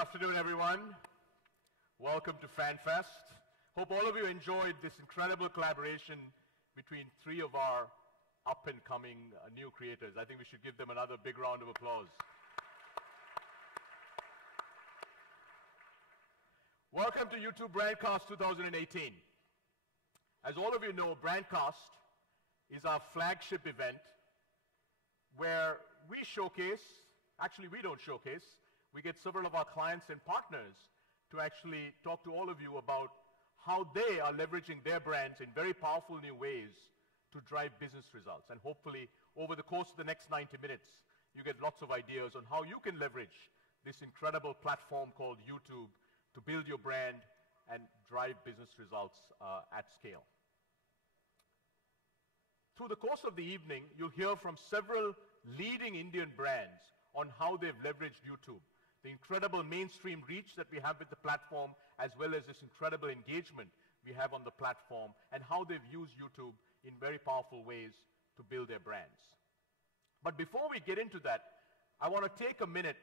afternoon, everyone. Welcome to FanFest. Hope all of you enjoyed this incredible collaboration between three of our up-and-coming new creators. I think we should give them another big round of applause. Welcome to YouTube Brandcast 2018. As all of you know, Brandcast is our flagship event where we showcase, actually we don't showcase, we get several of our clients and partners to actually talk to all of you about how they are leveraging their brands in very powerful new ways to drive business results. And hopefully, over the course of the next 90 minutes, you get lots of ideas on how you can leverage this incredible platform called YouTube to build your brand and drive business results at scale. Through the course of the evening, you'll hear from several leading Indian brands on how they've leveraged YouTube, the incredible mainstream reach that we have with the platform, as well as this incredible engagement we have on the platform, and how they've used YouTube in very powerful ways to build their brands. But before we get into that, I want to take a minute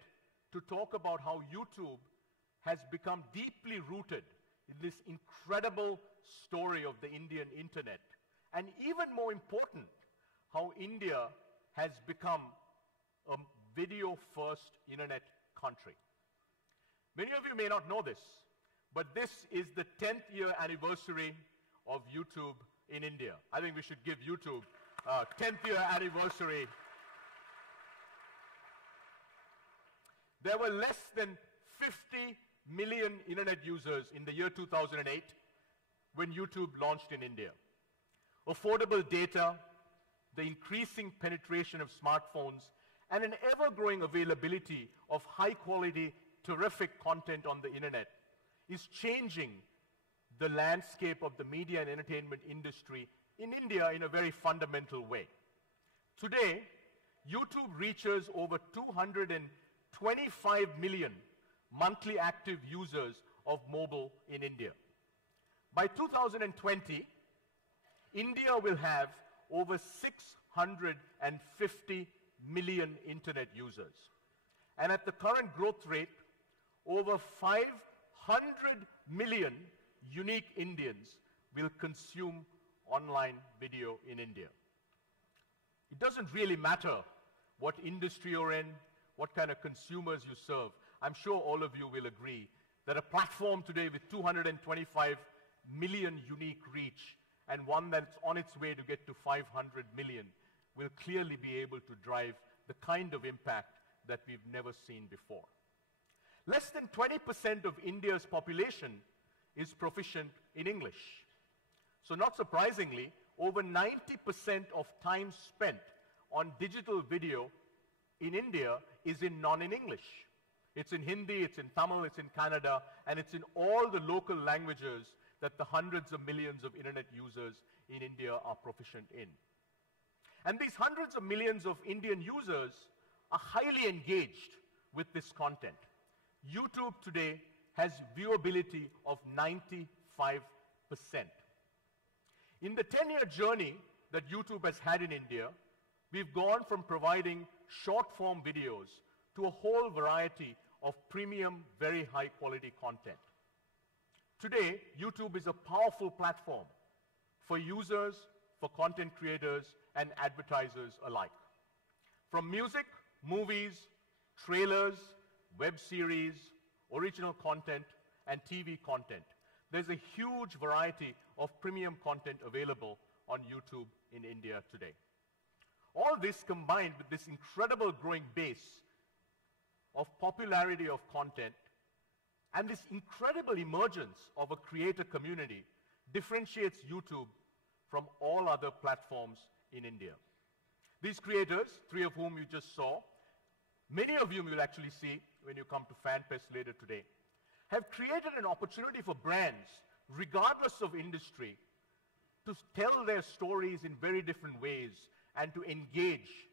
to talk about how YouTube has become deeply rooted in this incredible story of the Indian internet. And even more important, how India has become a video-first internet country. Many of you may not know this, but this is the 10th year anniversary of YouTube in India. I think we should give YouTube a 10th year anniversary. There were less than 50 million internet users in the year 2008 when YouTube launched in India. Affordable data, the increasing penetration of smartphones, and an ever-growing availability of high-quality, terrific content on the internet is changing the landscape of the media and entertainment industry in India in a very fundamental way. Today, YouTube reaches over 225 million monthly active users of mobile in India. By 2020, India will have over 650 million internet users. And at the current growth rate, over 500 million unique Indians will consume online video in India. It doesn't really matter what industry you're in, what kind of consumers you serve. I'm sure all of you will agree that a platform today with 225 million unique reach and one that's on its way to get to 500 million will clearly be able to drive the kind of impact that we've never seen before. Less than 20% of India's population is proficient in English. So not surprisingly, over 90% of time spent on digital video in India is in non-English. It's in Hindi, it's in Tamil, it's in Kannada, and it's in all the local languages that the hundreds of millions of internet users in India are proficient in. And these hundreds of millions of Indian users are highly engaged with this content. YouTube today has viewability of 95%. In the 10-year journey that YouTube has had in India, we've gone from providing short-form videos to a whole variety of premium, very high-quality content. Today, YouTube is a powerful platform for users, for content creators, and advertisers alike. From music, movies, trailers, web series, original content, and TV content, there's a huge variety of premium content available on YouTube in India today. All this combined with this incredible growing base of popularity of content and this incredible emergence of a creator community differentiates YouTube from all other platforms in India. These creators, three of whom you just saw, many of you will actually see when you come to FanFest later today, have created an opportunity for brands, regardless of industry, to tell their stories in very different ways and to engage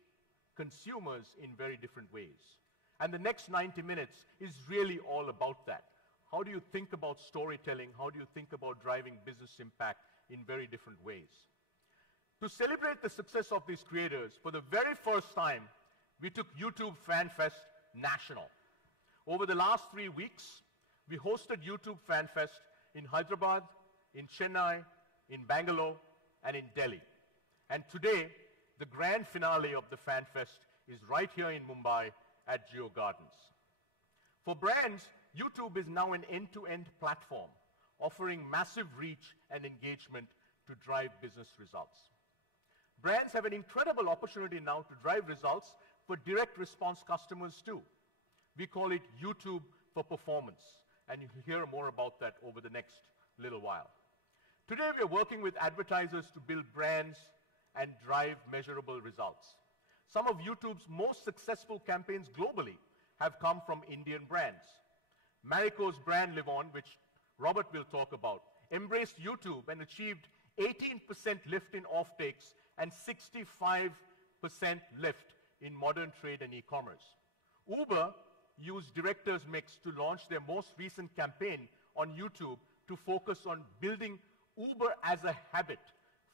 consumers in very different ways. And the next 90 minutes is really all about that. How do you think about storytelling? How do you think about driving business impact in very different ways? To celebrate the success of these creators, for the very first time, we took YouTube FanFest national. Over the last 3 weeks, we hosted YouTube Fan Fest in Hyderabad, in Chennai, in Bangalore, and in Delhi. And today, the grand finale of the Fan Fest is right here in Mumbai at Geo Gardens. For brands, YouTube is now an end-to-end platform, offering massive reach and engagement to drive business results. Brands have an incredible opportunity now to drive results for direct response customers too. We call it YouTube for Performance, and you'll hear more about that over the next little while. Today, we're working with advertisers to build brands and drive measurable results. Some of YouTube's most successful campaigns globally have come from Indian brands. Marico's brand Live On, which Robert will talk about, embraced YouTube and achieved 18% lift in offtakes and 65% lift in modern trade and e-commerce. Uber used Director's Mix to launch their most recent campaign on YouTube to focus on building Uber as a habit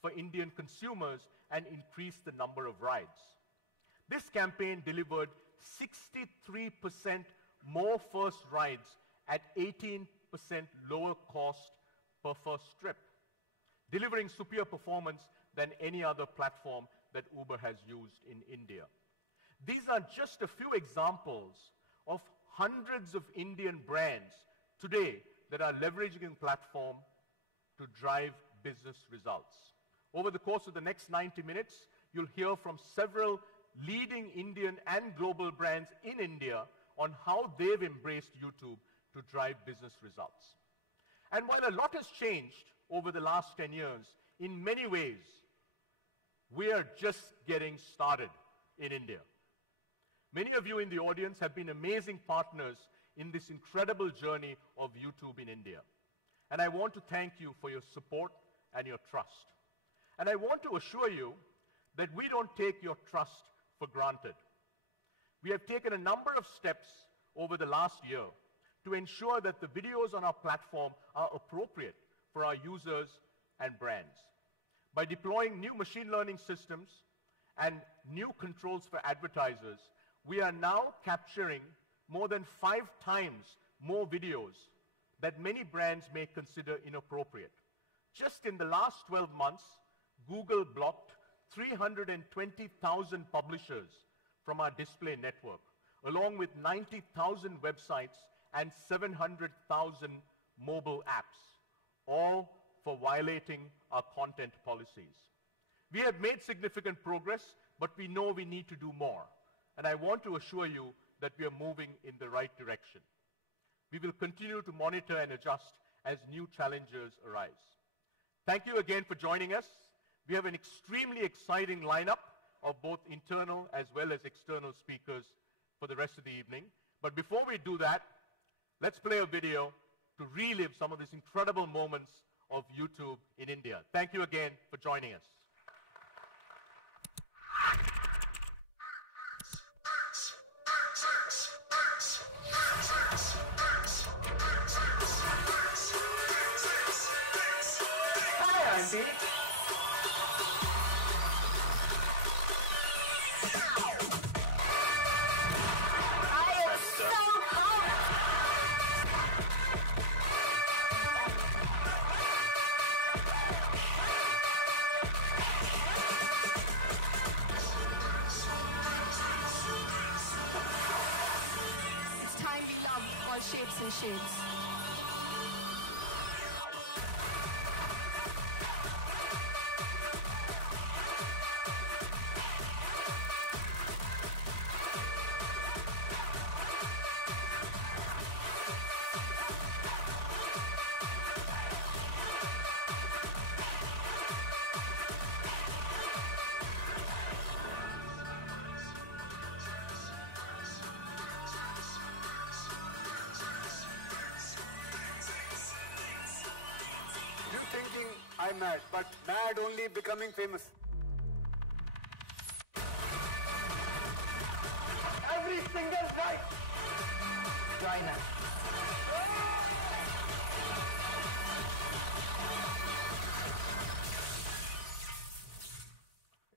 for Indian consumers and increase the number of rides. This campaign delivered 63% more first rides at 18% lower cost per first trip, delivering superior performance than any other platform that Uber has used in India. These are just a few examples of hundreds of Indian brands today that are leveraging the platform to drive business results. Over the course of the next 90 minutes, you'll hear from several leading Indian and global brands in India on how they've embraced YouTube to drive business results. And while a lot has changed over the last 10 years, in many ways, we are just getting started in India. Many of you in the audience have been amazing partners in this incredible journey of YouTube in India. And I want to thank you for your support and your trust. And I want to assure you that we don't take your trust for granted. We have taken a number of steps over the last year to ensure that the videos on our platform are appropriate for our users and brands. By deploying new machine learning systems and new controls for advertisers, we are now capturing more than 5 times more videos that many brands may consider inappropriate. Just in the last 12 months, Google blocked 320,000 publishers from our display network, along with 90,000 websites and 700,000 mobile apps, all for violating our content policies. We have made significant progress, but we know we need to do more. And I want to assure you that we are moving in the right direction. We will continue to monitor and adjust as new challenges arise. Thank you again for joining us. We have an extremely exciting lineup of both internal as well as external speakers for the rest of the evening. But before we do that, let's play a video to relive some of these incredible moments of YouTube in India. Thank you again for joining us. Hi, Auntie. Shapes and shades. I'm mad, but mad only becoming famous. Every single time. Join us.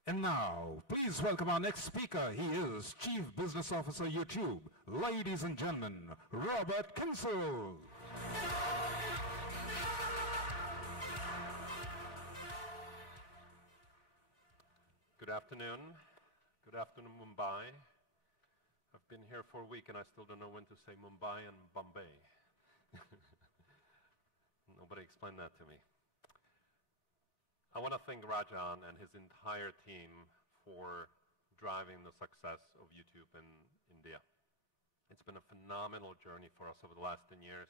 And now, please welcome our next speaker. He is Chief Business Officer YouTube. Ladies and gentlemen, Robert Kinsel. Good afternoon. Good afternoon, Mumbai. I've been here for a week and I still don't know when to say Mumbai and Bombay. Nobody explained that to me. I want to thank Rajan and his entire team for driving the success of YouTube in India. It's been a phenomenal journey for us over the last 10 years,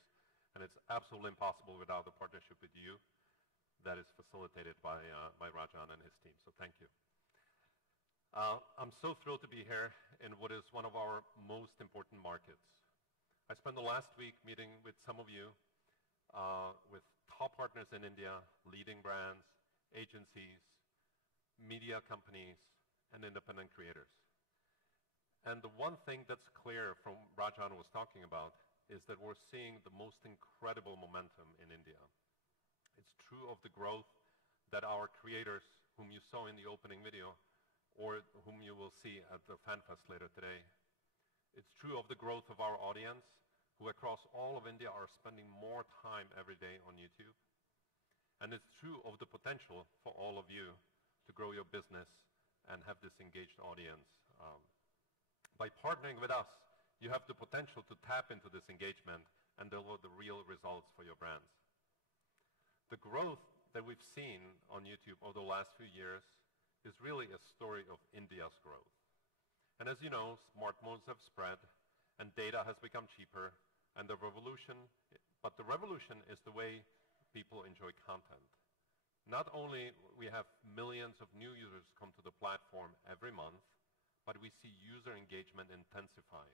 and it's absolutely impossible without the partnership with you that is facilitated by Rajan and his team, so thank you. I'm so thrilled to be here in what is one of our most important markets. I spent the last week meeting with some of you, with top partners in India, leading brands, agencies, media companies, and independent creators. And the one thing that's clear from Rajan was talking about is that we're seeing the most incredible momentum in India. It's true of the growth that our creators, whom you saw in the opening video, or whom you will see at the FanFest later today. It's true of the growth of our audience, who across all of India are spending more time every day on YouTube. And it's true of the potential for all of you to grow your business and have this engaged audience. By partnering with us, you have the potential to tap into this engagement and deliver the real results for your brands. The growth that we've seen on YouTube over the last few years is really a story of India's growth. And as you know, smartphones have spread and data has become cheaper, and the revolution is the way people enjoy content. Not only we have millions of new users come to the platform every month, but we see user engagement intensifying.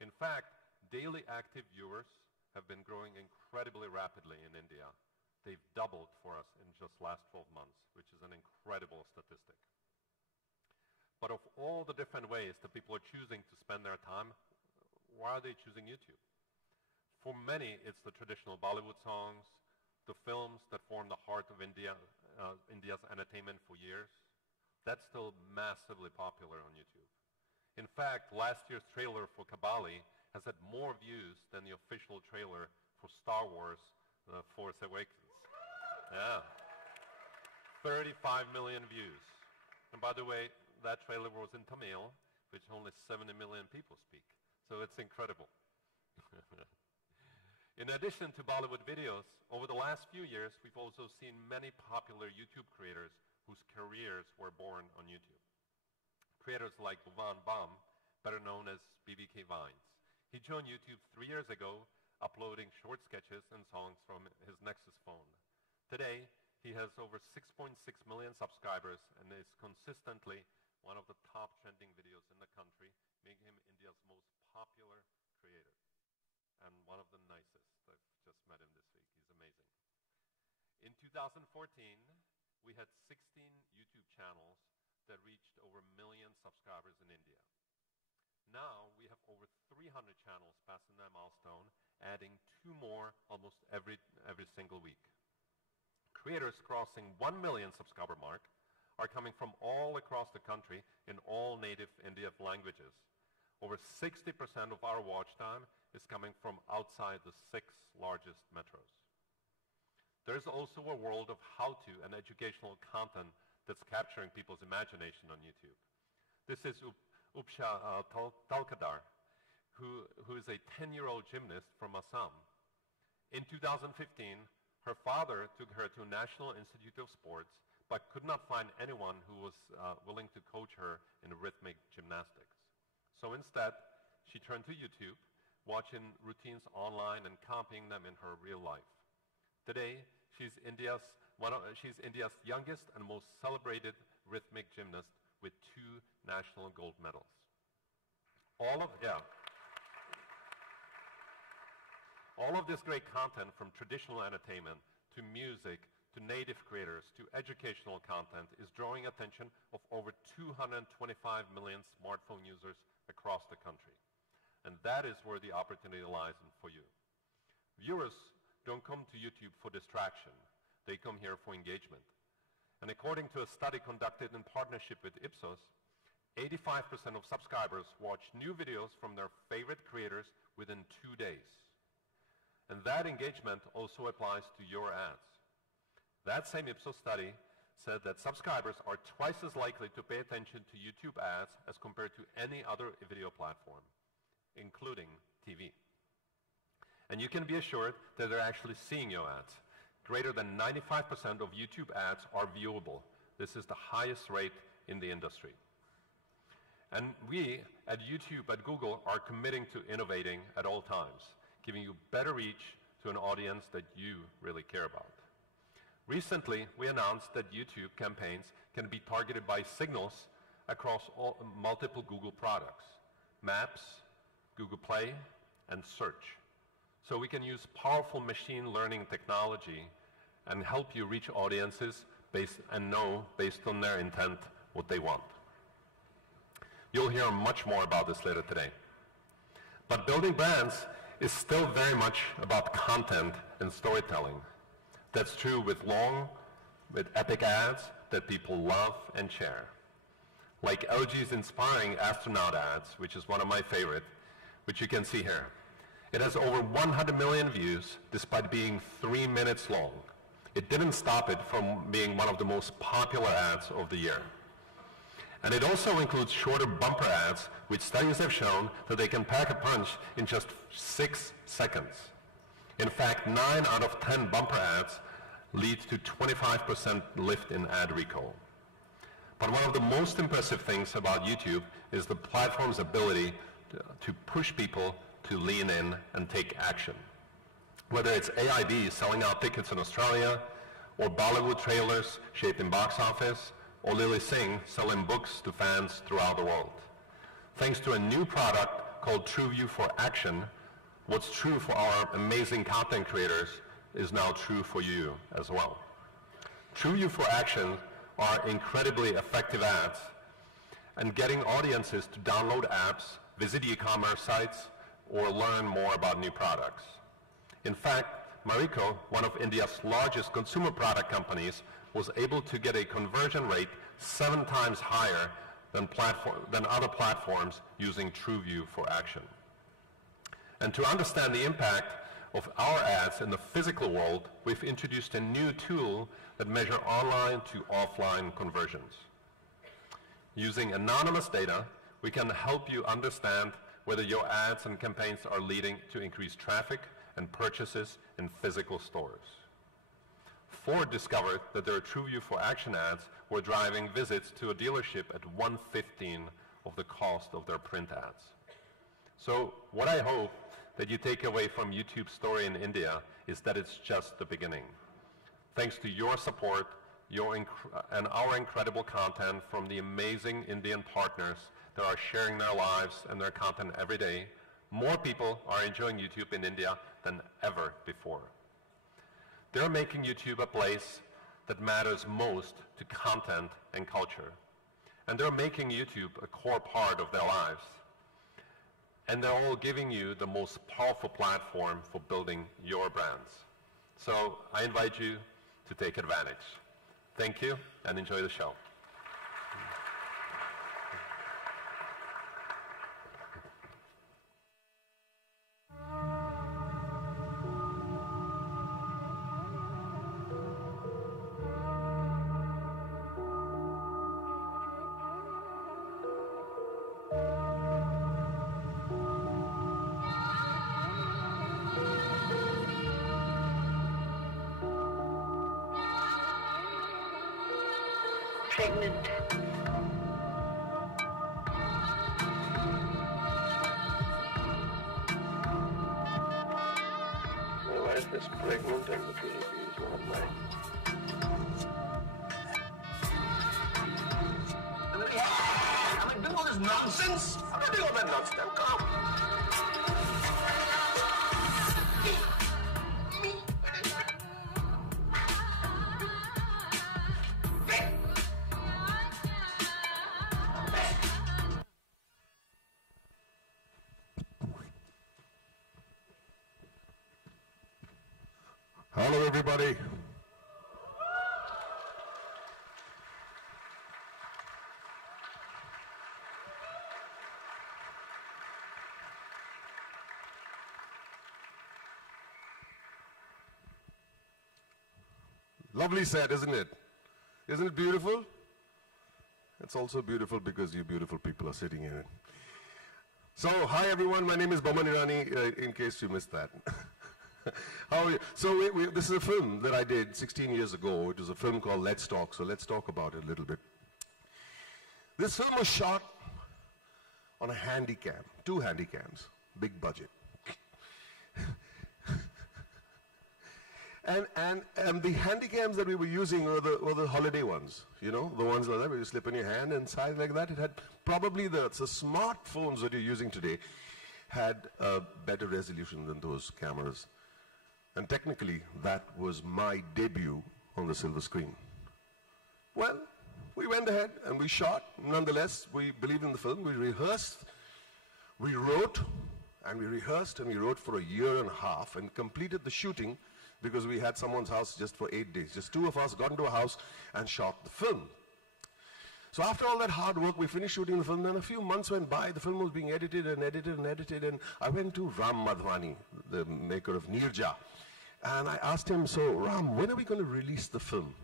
In fact, daily active viewers have been growing incredibly rapidly in India. They've doubled for us in just last 12 months, which is an incredible statistic. But of all the different ways that people are choosing to spend their time, why are they choosing YouTube? For many, it's the traditional Bollywood songs, the films that form the heart of India's entertainment for years. That's still massively popular on YouTube. In fact, last year's trailer for Kabali has had more views than the official trailer for Star Wars, Force Awakens. Yeah. 35 million views. And by the way, that trailer was in Tamil, which only 70 million people speak. So it's incredible. In addition to Bollywood videos, over the last few years, we've also seen many popular YouTube creators whose careers were born on YouTube. Creators like Bhuvan Bam, better known as BBK Vines. He joined YouTube 3 years ago, uploading short sketches and songs from his Nexus phone. Today, he has over 6.6 million subscribers and is consistently one of the top trending videos in the country, making him India's most popular creator and one of the nicest. I've just met him this week. He's amazing. In 2014, we had 16 YouTube channels that reached over 1 million subscribers in India. Now we have over 300 channels passing that milestone, adding 2 more almost every single week. Creators crossing 1 million subscriber mark are coming from all across the country in all native Indian languages. Over 60% of our watch time is coming from outside the 6 largest metros. There's also a world of how-to and educational content that's capturing people's imagination on YouTube. This is Upsha Talkadar, who is a 10-year-old gymnast from Assam. In 2015, her father took her to National Institute of Sports, but could not find anyone who was willing to coach her in rhythmic gymnastics. So instead, she turned to YouTube, watching routines online and copying them in her real life. Today, she's India's youngest and most celebrated rhythmic gymnast with 2 national gold medals. All of this great content, from traditional entertainment to music to native creators to educational content, is drawing attention of over 225 million smartphone users across the country. And that is where the opportunity lies for you. Viewers don't come to YouTube for distraction. They come here for engagement. And according to a study conducted in partnership with Ipsos, 85% of subscribers watch new videos from their favorite creators within 2 days. And that engagement also applies to your ads. That same Ipsos study said that subscribers are twice as likely to pay attention to YouTube ads as compared to any other video platform, including TV. And you can be assured that they're actually seeing your ads. Greater than 95% of YouTube ads are viewable. This is the highest rate in the industry. And we at YouTube, at Google, are committing to innovating at all times, giving you better reach to an audience that you really care about. Recently, we announced that YouTube campaigns can be targeted by signals across multiple Google products: Maps, Google Play, and Search. So we can use powerful machine learning technology and help you reach audiences and know, based on their intent, what they want. You'll hear much more about this later today. But building brands is still very much about content and storytelling. That's true with epic ads that people love and share. Like LG's inspiring astronaut ads, which is one of my favorite, which you can see here. It has over 100 million views despite being 3 minutes long. It didn't stop it from being one of the most popular ads of the year. And it also includes shorter bumper ads, which studies have shown that they can pack a punch in just 6 seconds. In fact, 9 out of 10 bumper ads lead to 25% lift in ad recall. But one of the most impressive things about YouTube is the platform's ability to push people to lean in and take action. Whether it's AIB selling out tickets in Australia, or Bollywood trailers shaping box office, or Lily Singh selling books to fans throughout the world. Thanks to a new product called TrueView for Action, what's true for our amazing content creators is now true for you as well. TrueView for Action are incredibly effective ads and getting audiences to download apps, visit e-commerce sites, or learn more about new products. In fact, Marico, one of India's largest consumer product companies, was able to get a conversion rate 7 times higher than other platforms using TrueView for Action. And to understand the impact of our ads in the physical world, we've introduced a new tool that measures online to offline conversions. Using anonymous data, we can help you understand whether your ads and campaigns are leading to increased traffic and purchases in physical stores. Ford discovered that their TrueView for Action ads were driving visits to a dealership at 1/15 of the cost of their print ads. So what I hope that you take away from YouTube's story in India is that it's just the beginning. Thanks to your support and our incredible content from the amazing Indian partners that are sharing their lives and their content every day, more people are enjoying YouTube in India than ever before. They're making YouTube a place that matters most to content and culture. And they're making YouTube a core part of their lives. And they're all giving you the most powerful platform for building your brands. So I invite you to take advantage. Thank you, and enjoy the show. Pregnant. My wife is pregnant and the baby is not mine. Am I doing all this nonsense? I'm not doing all that nonsense. Come. Hello, everybody. Lovely set, isn't it? Isn't it beautiful? It's also beautiful because you beautiful people are sitting in it. So, hi everyone, my name is Baman Irani, in case you missed that. How are you? So, this is a film that I did 16 years ago. It was a film called Let's Talk, so let's talk about it a little bit. This film was shot on a handy cam, 2 handy cams, big budget. And the handy cams that we were using were the holiday ones, you know, the ones like that where you slip in your hand and size like that. It had probably the smartphones that you're using today had a better resolution than those cameras. And technically, that was my debut on the silver screen. Well, we went ahead and we shot. Nonetheless, we believed in the film. We rehearsed, we wrote, and we rehearsed and we wrote for a year and a half and completed the shooting because we had someone's house just for 8 days. Just 2 of us got into a house and shot the film. So after all that hard work, we finished shooting the film. Then a few months went by. The film was being edited and edited and edited. And I went to Ram Madhwani, the maker of Nirja. And I asked him, so Ram, when are we going to release the film?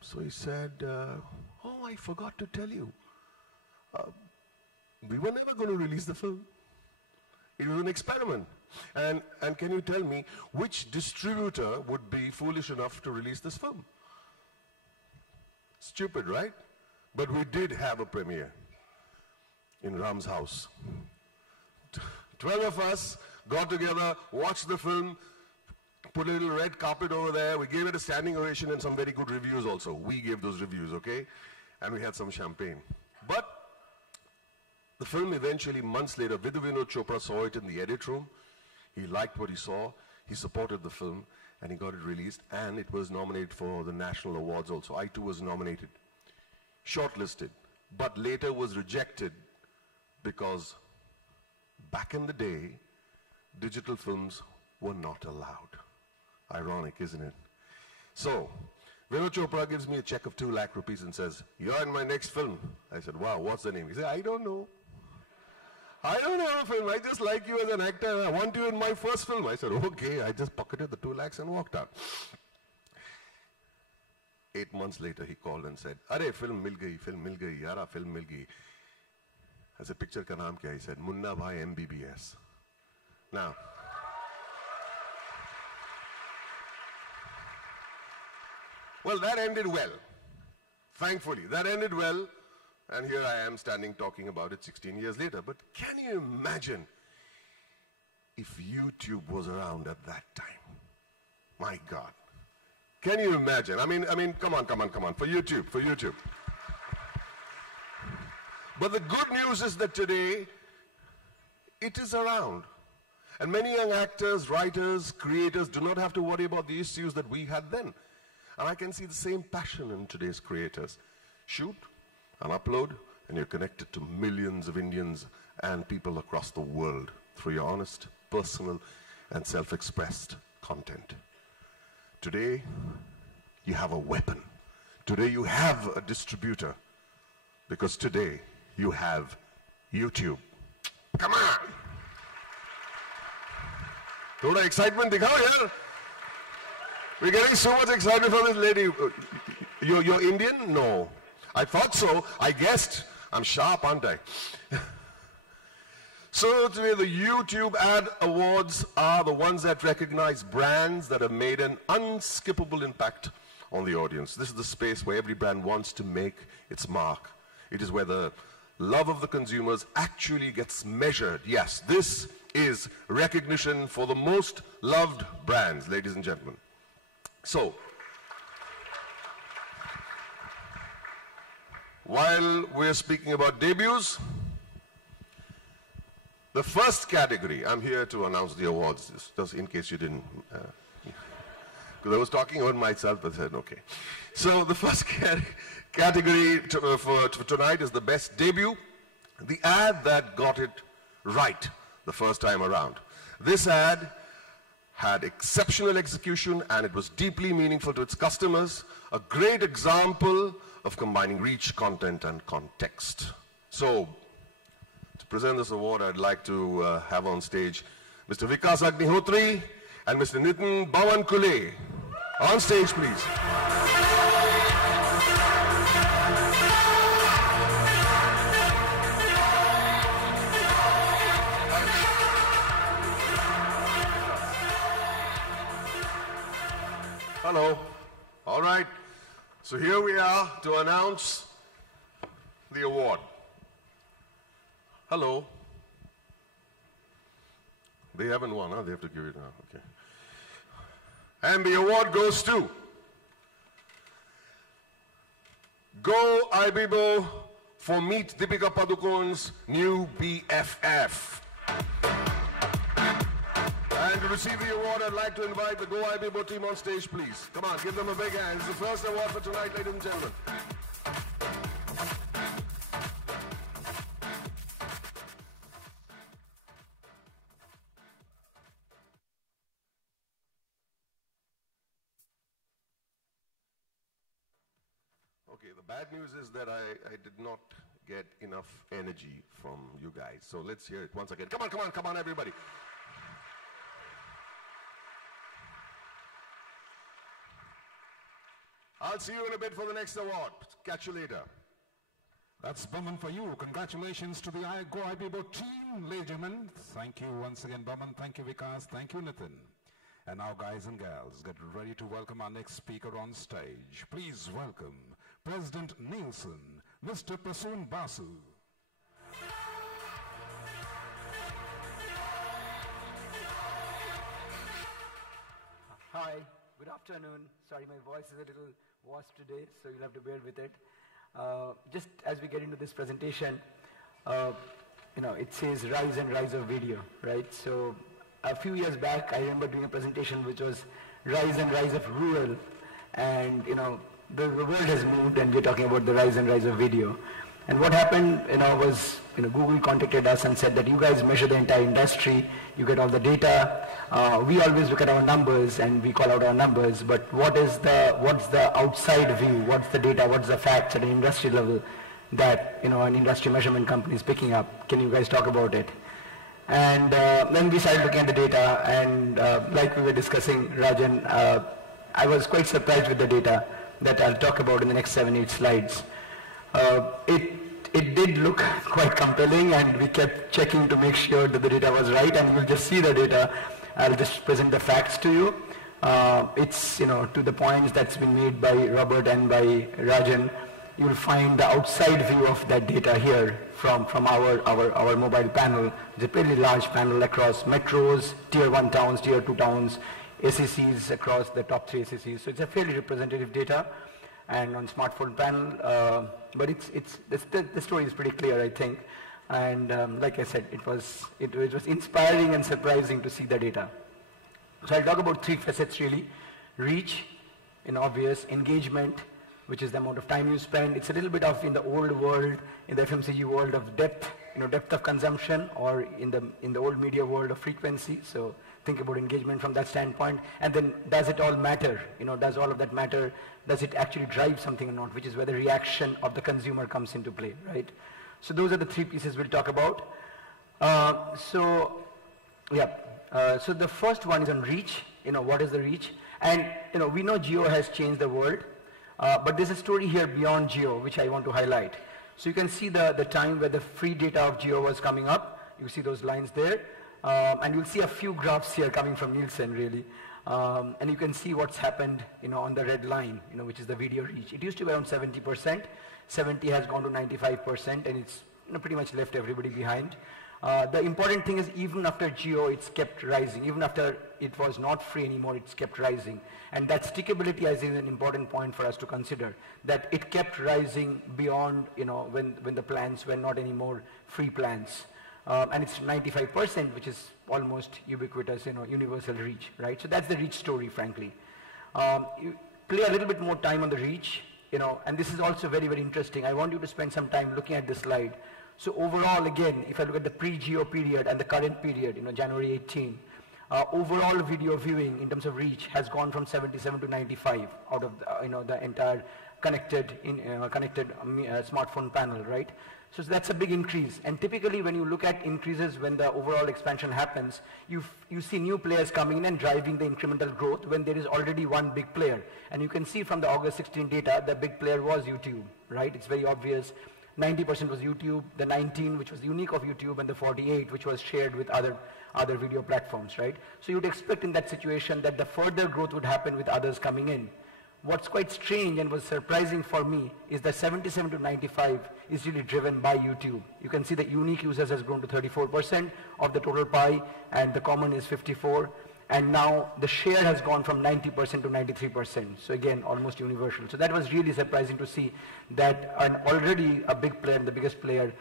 So he said, oh, I forgot to tell you. We were never going to release the film. It was an experiment. And can you tell me which distributor would be foolish enough to release this film? Stupid, right? But we did have a premiere in Ram's house. 12 of us got together, watched the film, put a little red carpet over there. We gave it a standing ovation and some very good reviews also. We gave those reviews, okay? And we had some champagne. But the film eventually, months later, Vidhu Vinod Chopra saw it in the edit room. He liked what he saw. He supported the film and he got it released, and it was nominated for the national awards also. I too was nominated, shortlisted, but later was rejected because back in the day, digital films were not allowed. Ironic, isn't it? So, Vinod Chopra gives me a check of 2 lakh rupees and says, you're in my next film. I said, wow, what's the name? He said, I don't know. I don't have a film. I just like you as an actor. I want you in my first film. I said, okay. I just pocketed the 2 lakhs and walked out. 8 months later, he called and said, Arey, film mil gayi, yara, film mil gayi. I said, picture ka naam kya? He said, Munna Bhai MBBS. Now, well, that ended well. Thankfully, that ended well. And here I am standing talking about it 16 years later. But can you imagine if YouTube was around at that time? My God. Can you imagine? I mean, come on, for YouTube. But the good news is that today, it is around. And many young actors, writers, creators do not have to worry about the issues that we had then. And I can see the same passion in today's creators. Shoot and upload, and you're connected to millions of Indians and people across the world through your honest, personal, and self-expressed content. Today, you have a weapon. Today, you have a distributor. Because today, you have YouTube. Come on! Thoda excitement dikhao yaar. We're getting so much excited from this lady. You're Indian? No. I thought so. I guessed. I'm sharp, aren't I? So today the YouTube Ad Awards are the ones that recognize brands that have made an unskippable impact on the audience. This is the space where every brand wants to make its mark. It is where the love of the consumers actually gets measured. Yes, this is recognition for the most loved brands, ladies and gentlemen. So, while we're speaking about debuts, the first category, I'm here to announce the awards, just in case you didn't, because I was talking about myself, but I said, okay. So the first category for tonight is the best debut, the ad that got it right the first time around. This ad had exceptional execution and it was deeply meaningful to its customers, a great example of combining reach, content, and context. So, to present this award, I'd like to have on stage Mr. Vikas Agnihotri and Mr. Nitin Bawankule. On stage, please. Hello. All right. So here we are to announce the award. Hello. They haven't won, huh? They have to give it now. Okay. And the award goes to Go Ibibo for Meet Deepika Padukone's new BFF. And to receive the award, I'd like to invite the Go Ibibo team on stage, please. Come on, give them a big hand. It's the first award for tonight, ladies and gentlemen. Okay, the bad news is that I did not get enough energy from you guys. So let's hear it once again. Come on, come on, come on, everybody. I'll see you in a bit for the next award. Catch you later. That's Burman for you. Congratulations to the Go Ibibo team, ladies and gentlemen. Thank you once again, Burman. Thank you, Vikas. Thank you, Nitin. And now, guys and gals, get ready to welcome our next speaker on stage. Please welcome President Nielsen, Mr. Prasoon Basu. Hi, good afternoon. Sorry, my voice is a little hoarse today, so you'll have to bear with it. Just as we get into this presentation, it says rise and rise of video, right? So a few years back, I remember doing a presentation which was rise and rise of rural, and the world has moved, and we're talking about the rise and rise of video. And what happened, was Google contacted us and said that you guys measure the entire industry, you get all the data. We always look at our numbers and we call out our numbers, but what's the outside view? What's the data? What's the facts at an industry level that an industry measurement company is picking up? Can you guys talk about it? And then we started looking at the data, and like we were discussing, Rajan, I was quite surprised with the data that I'll talk about in the next 7-8 slides. It did look quite compelling, and we kept checking to make sure that the data was right, and you'll just see the data. I'll just present the facts to you. It's, to the points that's been made by Robert and by Rajan. You'll find the outside view of that data here from our mobile panel. It's a pretty large panel across metros, tier 1 towns, tier 2 towns, SECs across the top 3 SECs. So it's a fairly representative data, and on smartphone panel, but the story is pretty clear, I think. And like I said, it was inspiring and surprising to see the data. So I'll talk about 3 facets really: reach, obvious; engagement, which is the amount of time you spend. It's a little bit of in the old world, in the FMCG world of depth, depth of consumption, or in the old media world of frequency. So think about engagement from that standpoint. And then, does it all matter? Does all of that matter? Does it actually drive something or not? Which is where the reaction of the consumer comes into play, right? So those are the 3 pieces we'll talk about. So the first one is on reach. What is the reach? And we know geo has changed the world, but there's a story here beyond geo which I want to highlight. So you can see the time where the free data of geo was coming up. You see those lines there. And you'll see a few graphs here coming from Nielsen, really. And you can see what's happened, on the red line, which is the video reach. It used to be around 70%. 70 has gone to 95%, and it's pretty much left everybody behind. The important thing is, even after geo, it's kept rising. Even after it was not free anymore, it's kept rising. And that stickability is an important point for us to consider, that it kept rising beyond, when the plans were not anymore free plans. And it's 95%, which is almost ubiquitous, universal reach, right? So that's the reach story, frankly. You play a little bit more time on the reach, and this is also very, very interesting. I want you to spend some time looking at this slide. So overall, again, if I look at the pre-geo period and the current period, January 18, Overall video viewing in terms of reach has gone from 77 to 95 out of the entire connected smartphone panel, right? So that's a big increase. And typically when you look at increases when the overall expansion happens, you see new players coming in and driving the incremental growth when there is already one big player. And you can see from the August 16 data, the big player was YouTube, right? It's very obvious. 90% was YouTube, the 19 which was unique of YouTube, and the 48 which was shared with other video platforms, right? So you'd expect in that situation that the further growth would happen with others coming in. What's quite strange and was surprising for me is that 77 to 95 is really driven by YouTube. You can see that unique users has grown to 34% of the total pie, and the common is 54%. And now the share has gone from 90% to 93%. So again, almost universal. So that was really surprising to see that already a big player, the biggest player,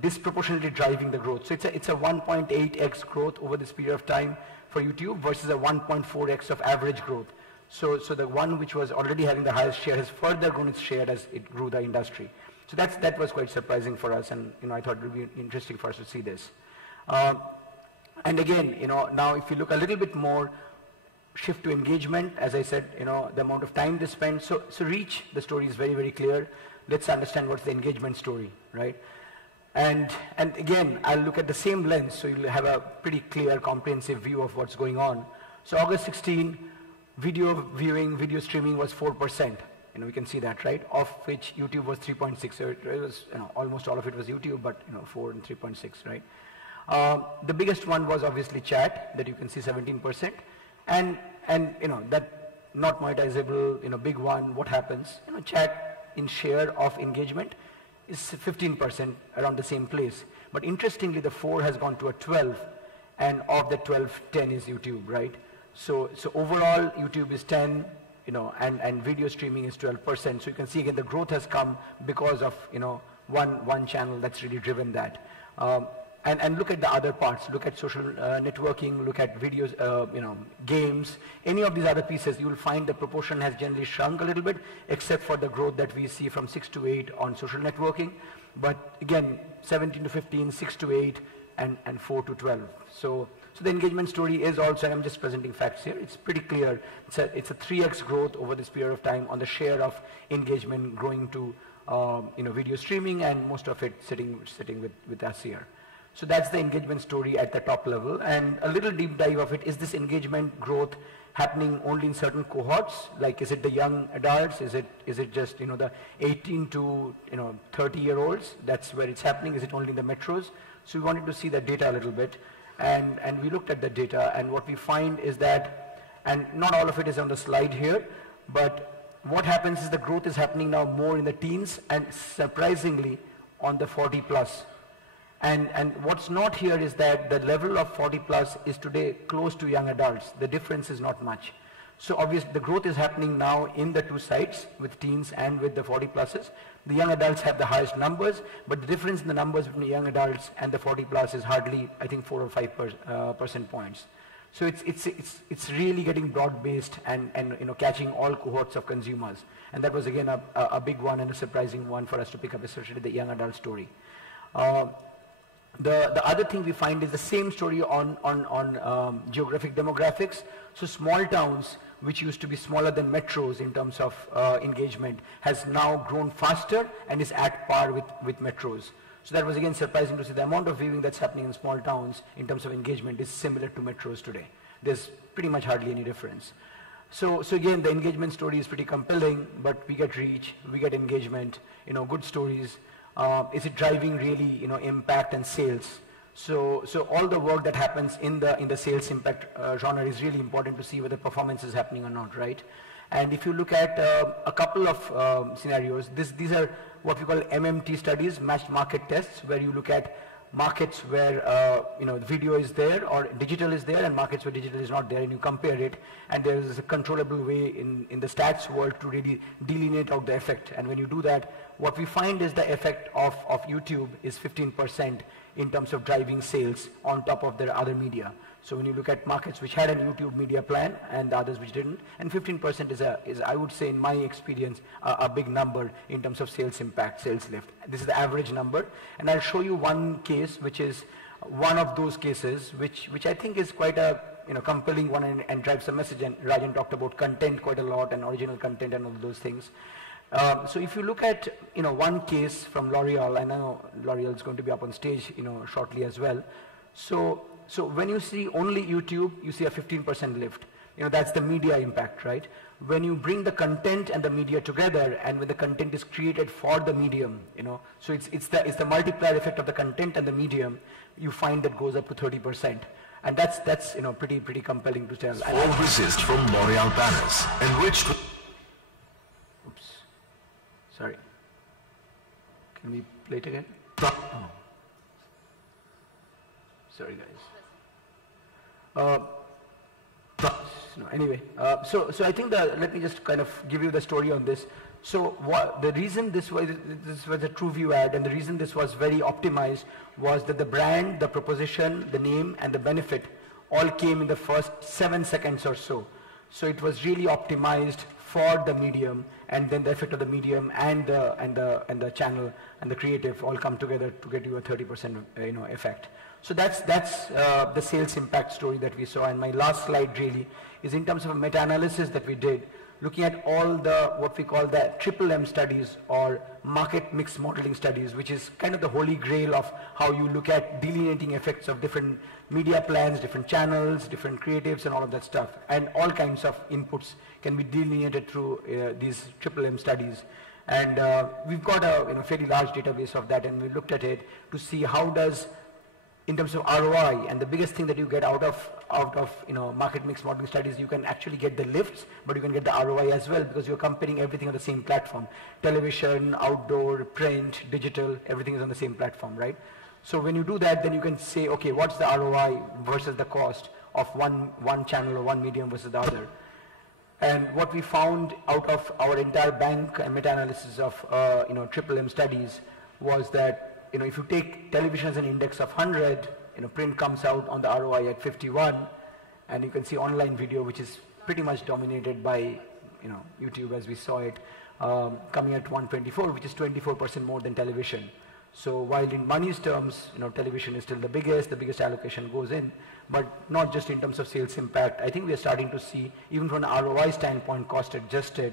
disproportionately driving the growth. So it's a 1.8x growth over this period of time for YouTube versus a 1.4x of average growth. So the one which was already having the highest share has further grown its share as it grew the industry. So that was quite surprising for us, and I thought it would be interesting for us to see this. And again, now if you look a little bit more, shift to engagement, as I said, the amount of time they spend. So reach, the story is very, very clear. Let's understand what's the engagement story, right? And again, I'll look at the same lens, so you'll have a pretty clear, comprehensive view of what's going on. So August 16, video viewing, video streaming was 4%. We can see that, right? Of which YouTube was 3.6. So it was, almost all of it was YouTube, but 4 and 3.6, right? The biggest one was obviously chat, that you can see 17%, and that not monetizable, big one. What happens? Chat in share of engagement is 15%, around the same place. But interestingly, the 4 has gone to a 12, and of the 12, 10 is YouTube, right? So overall, YouTube is 10, and video streaming is 12%. So you can see again the growth has come because of one channel that's really driven that. And look at the other parts. Look at social networking. Look at videos, games. Any of these other pieces, you will find the proportion has generally shrunk a little bit, except for the growth that we see from 6 to 8 on social networking. But again, 17 to 15, 6 to 8, and 4 to 12. So the engagement story is also, and I'm just presenting facts here, it's pretty clear. It's a 3x growth over this period of time on the share of engagement growing to video streaming, and most of it sitting with us here. So that's the engagement story at the top level. And a little deep dive of it, is this engagement growth happening only in certain cohorts? Like, is it the young adults? Is it just the 18 to 30-year-olds? That's where it's happening. Is it only in the metros? So we wanted to see that data a little bit, and we looked at the data, and what we find is that, and not all of it is on the slide here, but what happens is the growth is happening now more in the teens, and surprisingly on the 40 plus. And what's not here is that the level of 40 plus is today close to young adults. The difference is not much. So obviously the growth is happening now in the two sides, with teens and with the 40 pluses. The young adults have the highest numbers, but the difference in the numbers between the young adults and the 40 plus is hardly, I think, 4 or 5 percent points. So it's really getting broad-based and catching all cohorts of consumers. And that was again a big one and a surprising one for us to pick up, especially the young adult story. The other thing we find is the same story on geographic demographics. So small towns, which used to be smaller than metros in terms of engagement, has now grown faster and is at par with metros. So that was again surprising to see the amount of viewing that's happening in small towns in terms of engagement is similar to metros today. There's pretty much hardly any difference. So again, the engagement story is pretty compelling, but we get reach, we get engagement, good stories. Is it driving really, impact and sales? So all the work that happens in the sales impact genre is really important to see whether performance is happening or not, right? And if you look at a couple of scenarios, these are what we call MMT studies, matched market tests, where you look at markets where video is there or digital is there, and markets where digital is not there, and you compare it, and there is a controllable way in the stats world to really delineate out the effect. And when you do that, what we find is the effect of YouTube is 15% in terms of driving sales on top of their other media. So when you look at markets which had a YouTube media plan and the others which didn't, and 15% is I would say in my experience a big number in terms of sales impact, sales lift. This is the average number, and I'll show you one case which is one of those cases which I think is quite a compelling one and drives a message. And Rajan talked about content quite a lot and original content and all those things. So if you look at one case from L'Oreal, I know L'Oreal is going to be up on stage shortly as well. So when you see only YouTube, you see a 15% lift. That's the media impact, right? When you bring the content and the media together, and when the content is created for the medium, so it's the multiplier effect of the content and the medium, you find that goes up to 30%. And that's pretty compelling to tell. All resist from L'Oreal banners, enriched with... Oops. Sorry. Can we play it again? Oh. Sorry, guys. No, anyway, so I think let me just kind of give you the story on this. So the reason this was a TrueView ad, and the reason this was very optimized was that the brand, the proposition, the name, and the benefit all came in the first 7 seconds or so. So it was really optimized for the medium, and then the effect of the medium and the channel and the creative all come together to get you a 30% effect. So that's the sales impact story that we saw. And my last slide really is in terms of a meta-analysis that we did, looking at all the what we call the M studies or market mix modeling studies, which is kind of the holy grail of how you look at delineating effects of different media plans, different channels, different creatives, and all of that stuff. And all kinds of inputs can be delineated through these M studies. And we've got a fairly large database of that, and we looked at it to see how does, in terms of ROI, and the biggest thing that you get out of market mix modeling studies, you can actually get the lifts, but you can get the ROI as well, because you're comparing everything on the same platform. Television, outdoor, print, digital, everything is on the same platform, right? So when you do that, then you can say, okay, what's the ROI versus the cost of one channel or one medium versus the other. And what we found out of our entire bank and meta-analysis of M studies was that if you take television as an index of 100, print comes out on the ROI at 51, and you can see online video, which is pretty much dominated by YouTube as we saw it, coming at 124, which is 24% more than television. So while in money's terms, television is still the biggest allocation goes in, but not just in terms of sales impact. I think we are starting to see, even from an ROI standpoint, cost adjusted,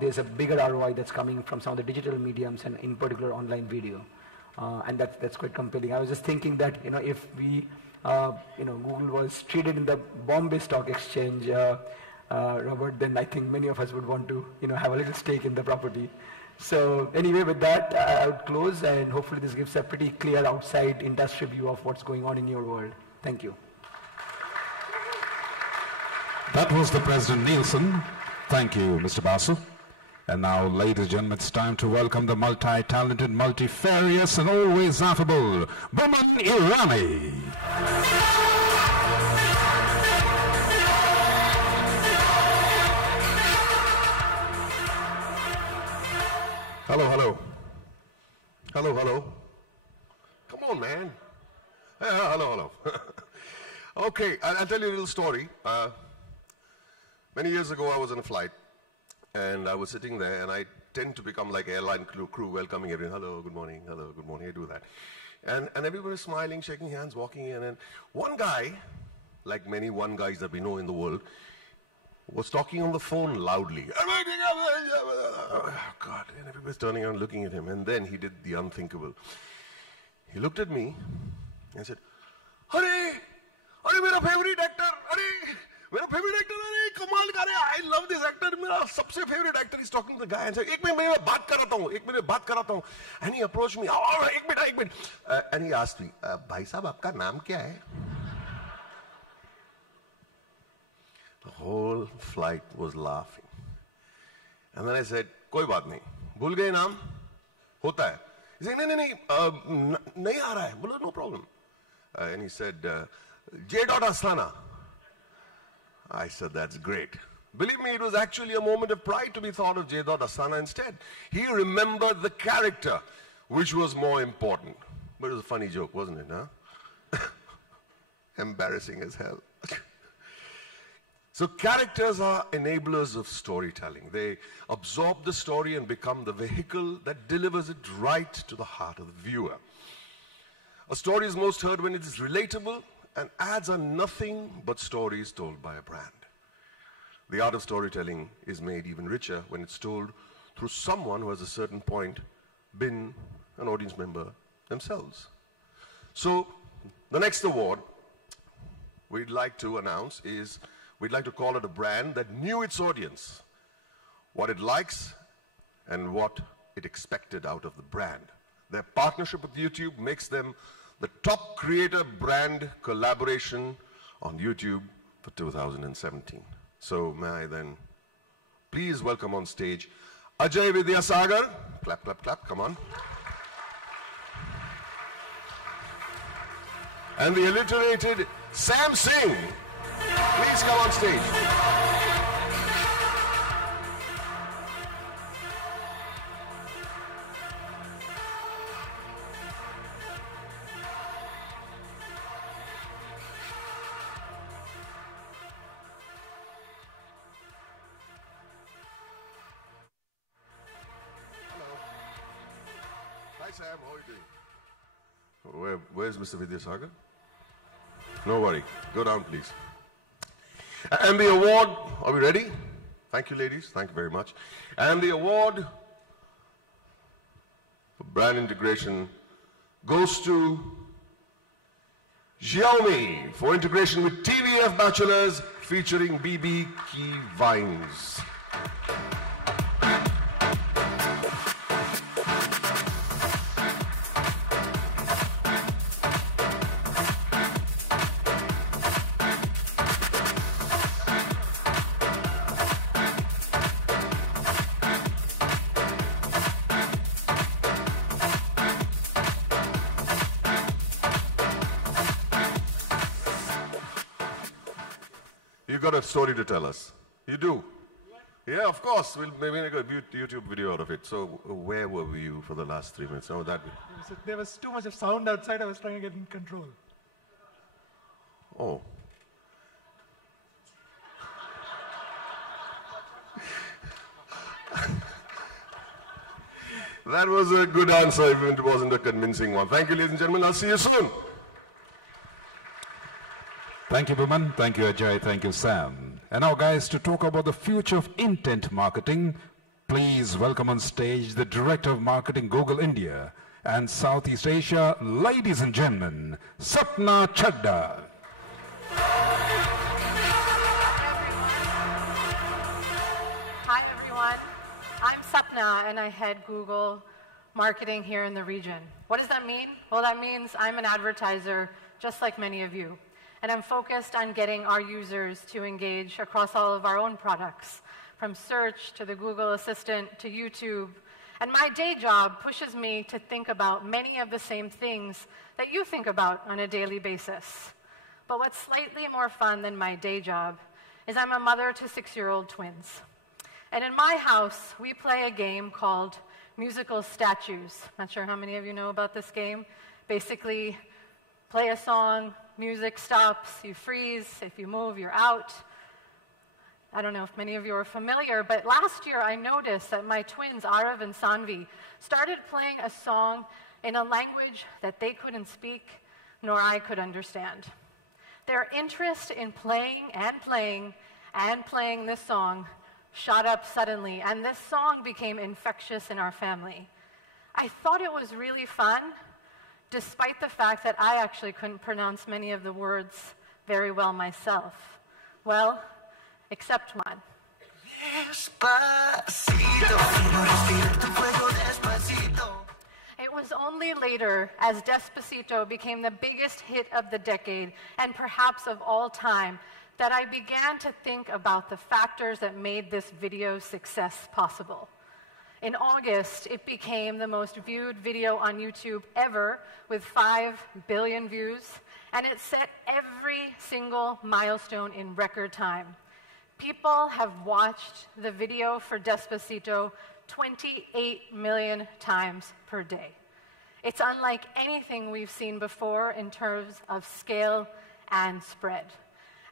there's a bigger ROI that's coming from some of the digital mediums, and in particular online video. And that's quite compelling. I was just thinking that if we, Google was traded in the Bombay Stock Exchange, Robert, then I think many of us would want to, have a little stake in the property. So anyway, with that, I would close, and hopefully this gives a pretty clear outside industry view of what's going on in your world. Thank you. That was the President Nielsen. Thank you, Mr. Basu. And now, ladies and gentlemen, it's time to welcome the multi-talented, multifarious, and always affable Boman Irani. Hello. Come on, man. Hello. Okay, I'll tell you a little story. Many years ago, I was on a flight, and I was sitting there, and I tend to become like airline crew welcoming everyone. Hello, good morning, I do that. And everybody smiling, shaking hands, walking in, and one guy, like many one guys that we know in the world, was talking on the phone loudly. Oh, God, and everybody's turning around looking at him, and then he did the unthinkable. He looked at me and said, Hare, my favorite actor, Kamal ka hai, I love this actor, my favorite actor. He's talking to the guy and said, 1 minute, मैं बात कराता हूँ. And he approached me, 1 minute. And he asked me, भाई साहब, आपका नाम क्या है? The whole flight was laughing. And then I said, कोई बात नहीं, भूल गए नाम? होता है. He said, नहीं आ रहा है. बोला, no problem. And he said, J. Asthana. I said, that's great. Believe me, it was actually a moment of pride to be thought of J. Asthana instead. He remembered the character, which was more important. But it was a funny joke, wasn't it, huh? Embarrassing as hell. So characters are enablers of storytelling. They absorb the story and become the vehicle that delivers it right to the heart of the viewer. A story is most heard when it is relatable And ads are nothing but stories told by a brand. The art of storytelling is made even richer when it's told through someone who has at a certain point been an audience member themselves. So the next award we'd like to announce is, we'd like to call it a brand that knew its audience, what it likes and what it expected out of the brand. Their partnership with YouTube makes them the top creator brand collaboration on YouTube for 2017. So may I then please welcome on stage Ajay Vidyasagar. Clap, clap, clap, come on. And the alliterated Sam Singh. Please come on stage. Hi Sam, how are you doing? Where's Mr. Vidyasagar? No worry. Go down, please. And the award, are we ready? Thank you, ladies. Thank you very much. And the award for brand integration goes to Xiaomi for integration with TVF Bachelors featuring BB Key Vines. You got a story to tell us. You do? Yeah, of course. We'll maybe make a YouTube video out of it. So where were you for the last 3 minutes? Oh, that. There was too much of sound outside. I was trying to get in control. Oh. That was a good answer, even if it wasn't a convincing one. Thank you, ladies and gentlemen. I'll see you soon. Thank you, Biman. Thank you, Ajay. Thank you, Sam. And now, guys, to talk about the future of intent marketing, please welcome on stage the Director of Marketing, Google India and Southeast Asia, ladies and gentlemen, Sapna Chadda. Hi, everyone. I'm Sapna, and I head Google Marketing here in the region. What does that mean? Well, that means I'm an advertiser, just like many of you. And I'm focused on getting our users to engage across all of our own products, from search to the Google Assistant to YouTube. And my day job pushes me to think about many of the same things that you think about on a daily basis. But what's slightly more fun than my day job is I'm a mother to 6-year-old twins. And in my house, we play a game called Musical Statues. Not sure how many of you know about this game. Basically, play a song, music stops, you freeze, if you move, you're out. I don't know if many of you are familiar, but last year I noticed that my twins, Arav and Sanvi, started playing a song in a language that they couldn't speak, nor I could understand. Their interest in playing and playing and playing this song shot up suddenly, and this song became infectious in our family. I thought it was really fun, despite the fact that I actually couldn't pronounce many of the words very well myself. Well, except one. It was only later, as Despacito became the biggest hit of the decade, and perhaps of all time, that I began to think about the factors that made this video's success possible. In August, it became the most viewed video on YouTube ever, with 5 billion views, and it set every single milestone in record time. People have watched the video for Despacito 28 million times per day. It's unlike anything we've seen before in terms of scale and spread.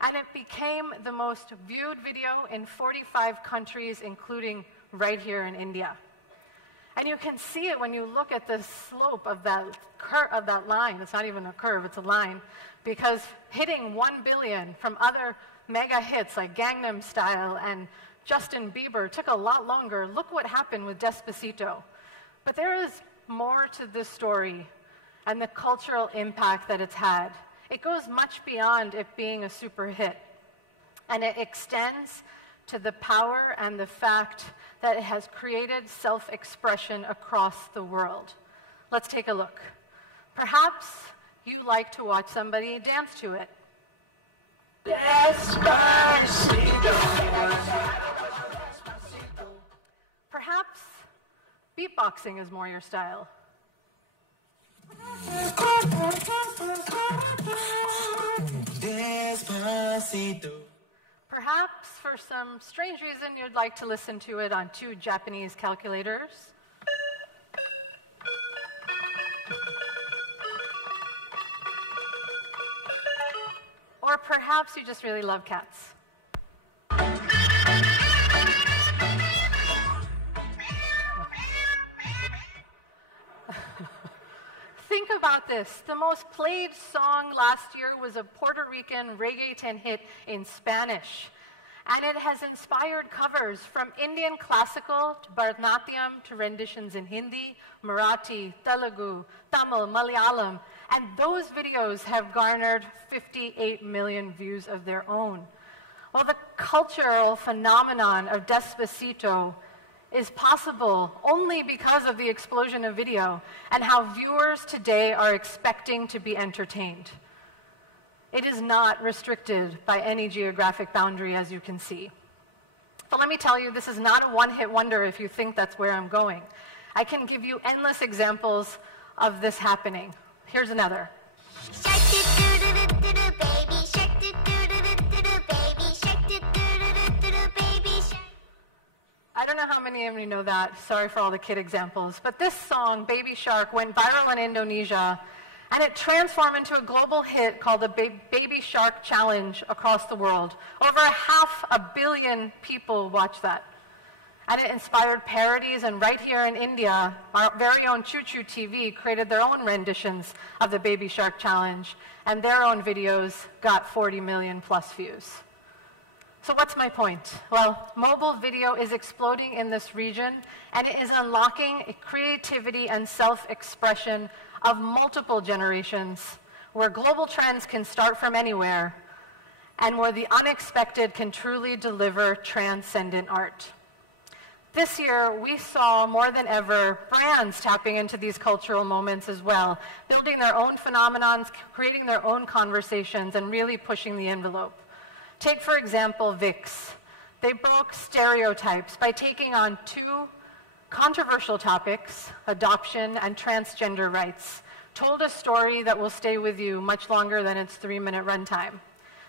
And it became the most viewed video in 45 countries, including right here in India. And you can see it when you look at the slope of that line. It's not even a curve, it's a line. Because hitting 1 billion from other mega hits like Gangnam Style and Justin Bieber took a lot longer. Look what happened with Despacito. But there is more to this story and the cultural impact that it's had. It goes much beyond it being a super hit. And it extends to the power and the fact that it has created self-expression across the world. Let's take a look. Perhaps you like to watch somebody dance to it. Perhaps beatboxing is more your style. Perhaps for some strange reason you'd like to listen to it on 2 Japanese calculators. Or perhaps you just really love cats. Think about this. The most played song last year was a Puerto Rican reggaeton hit in Spanish. And it has inspired covers from Indian classical to Bharatanatyam to renditions in Hindi, Marathi, Telugu, Tamil, Malayalam. And those videos have garnered 58 million views of their own. Well, the cultural phenomenon of Despacito is possible only because of the explosion of video and how viewers today are expecting to be entertained. It is not restricted by any geographic boundary, as you can see. But let me tell you, this is not a one-hit wonder if you think that's where I'm going. I can give you endless examples of this happening. Here's another. I don't know how many of you know that. Sorry for all the kid examples. But this song, Baby Shark, went viral in Indonesia, and it transformed into a global hit called the Baby Shark Challenge across the world. Over 500 million people watched that. And it inspired parodies, and right here in India, our very own Choo Choo TV created their own renditions of the Baby Shark Challenge, and their own videos got 40 million plus views. So what's my point? Well, mobile video is exploding in this region, and it is unlocking a creativity and self-expression of multiple generations, where global trends can start from anywhere, and where the unexpected can truly deliver transcendent art. This year, we saw more than ever brands tapping into these cultural moments as well, building their own phenomenons, creating their own conversations, and really pushing the envelope. Take, for example, Vicks. They broke stereotypes by taking on 2 controversial topics, adoption and transgender rights, told a story that will stay with you much longer than its 3-minute runtime.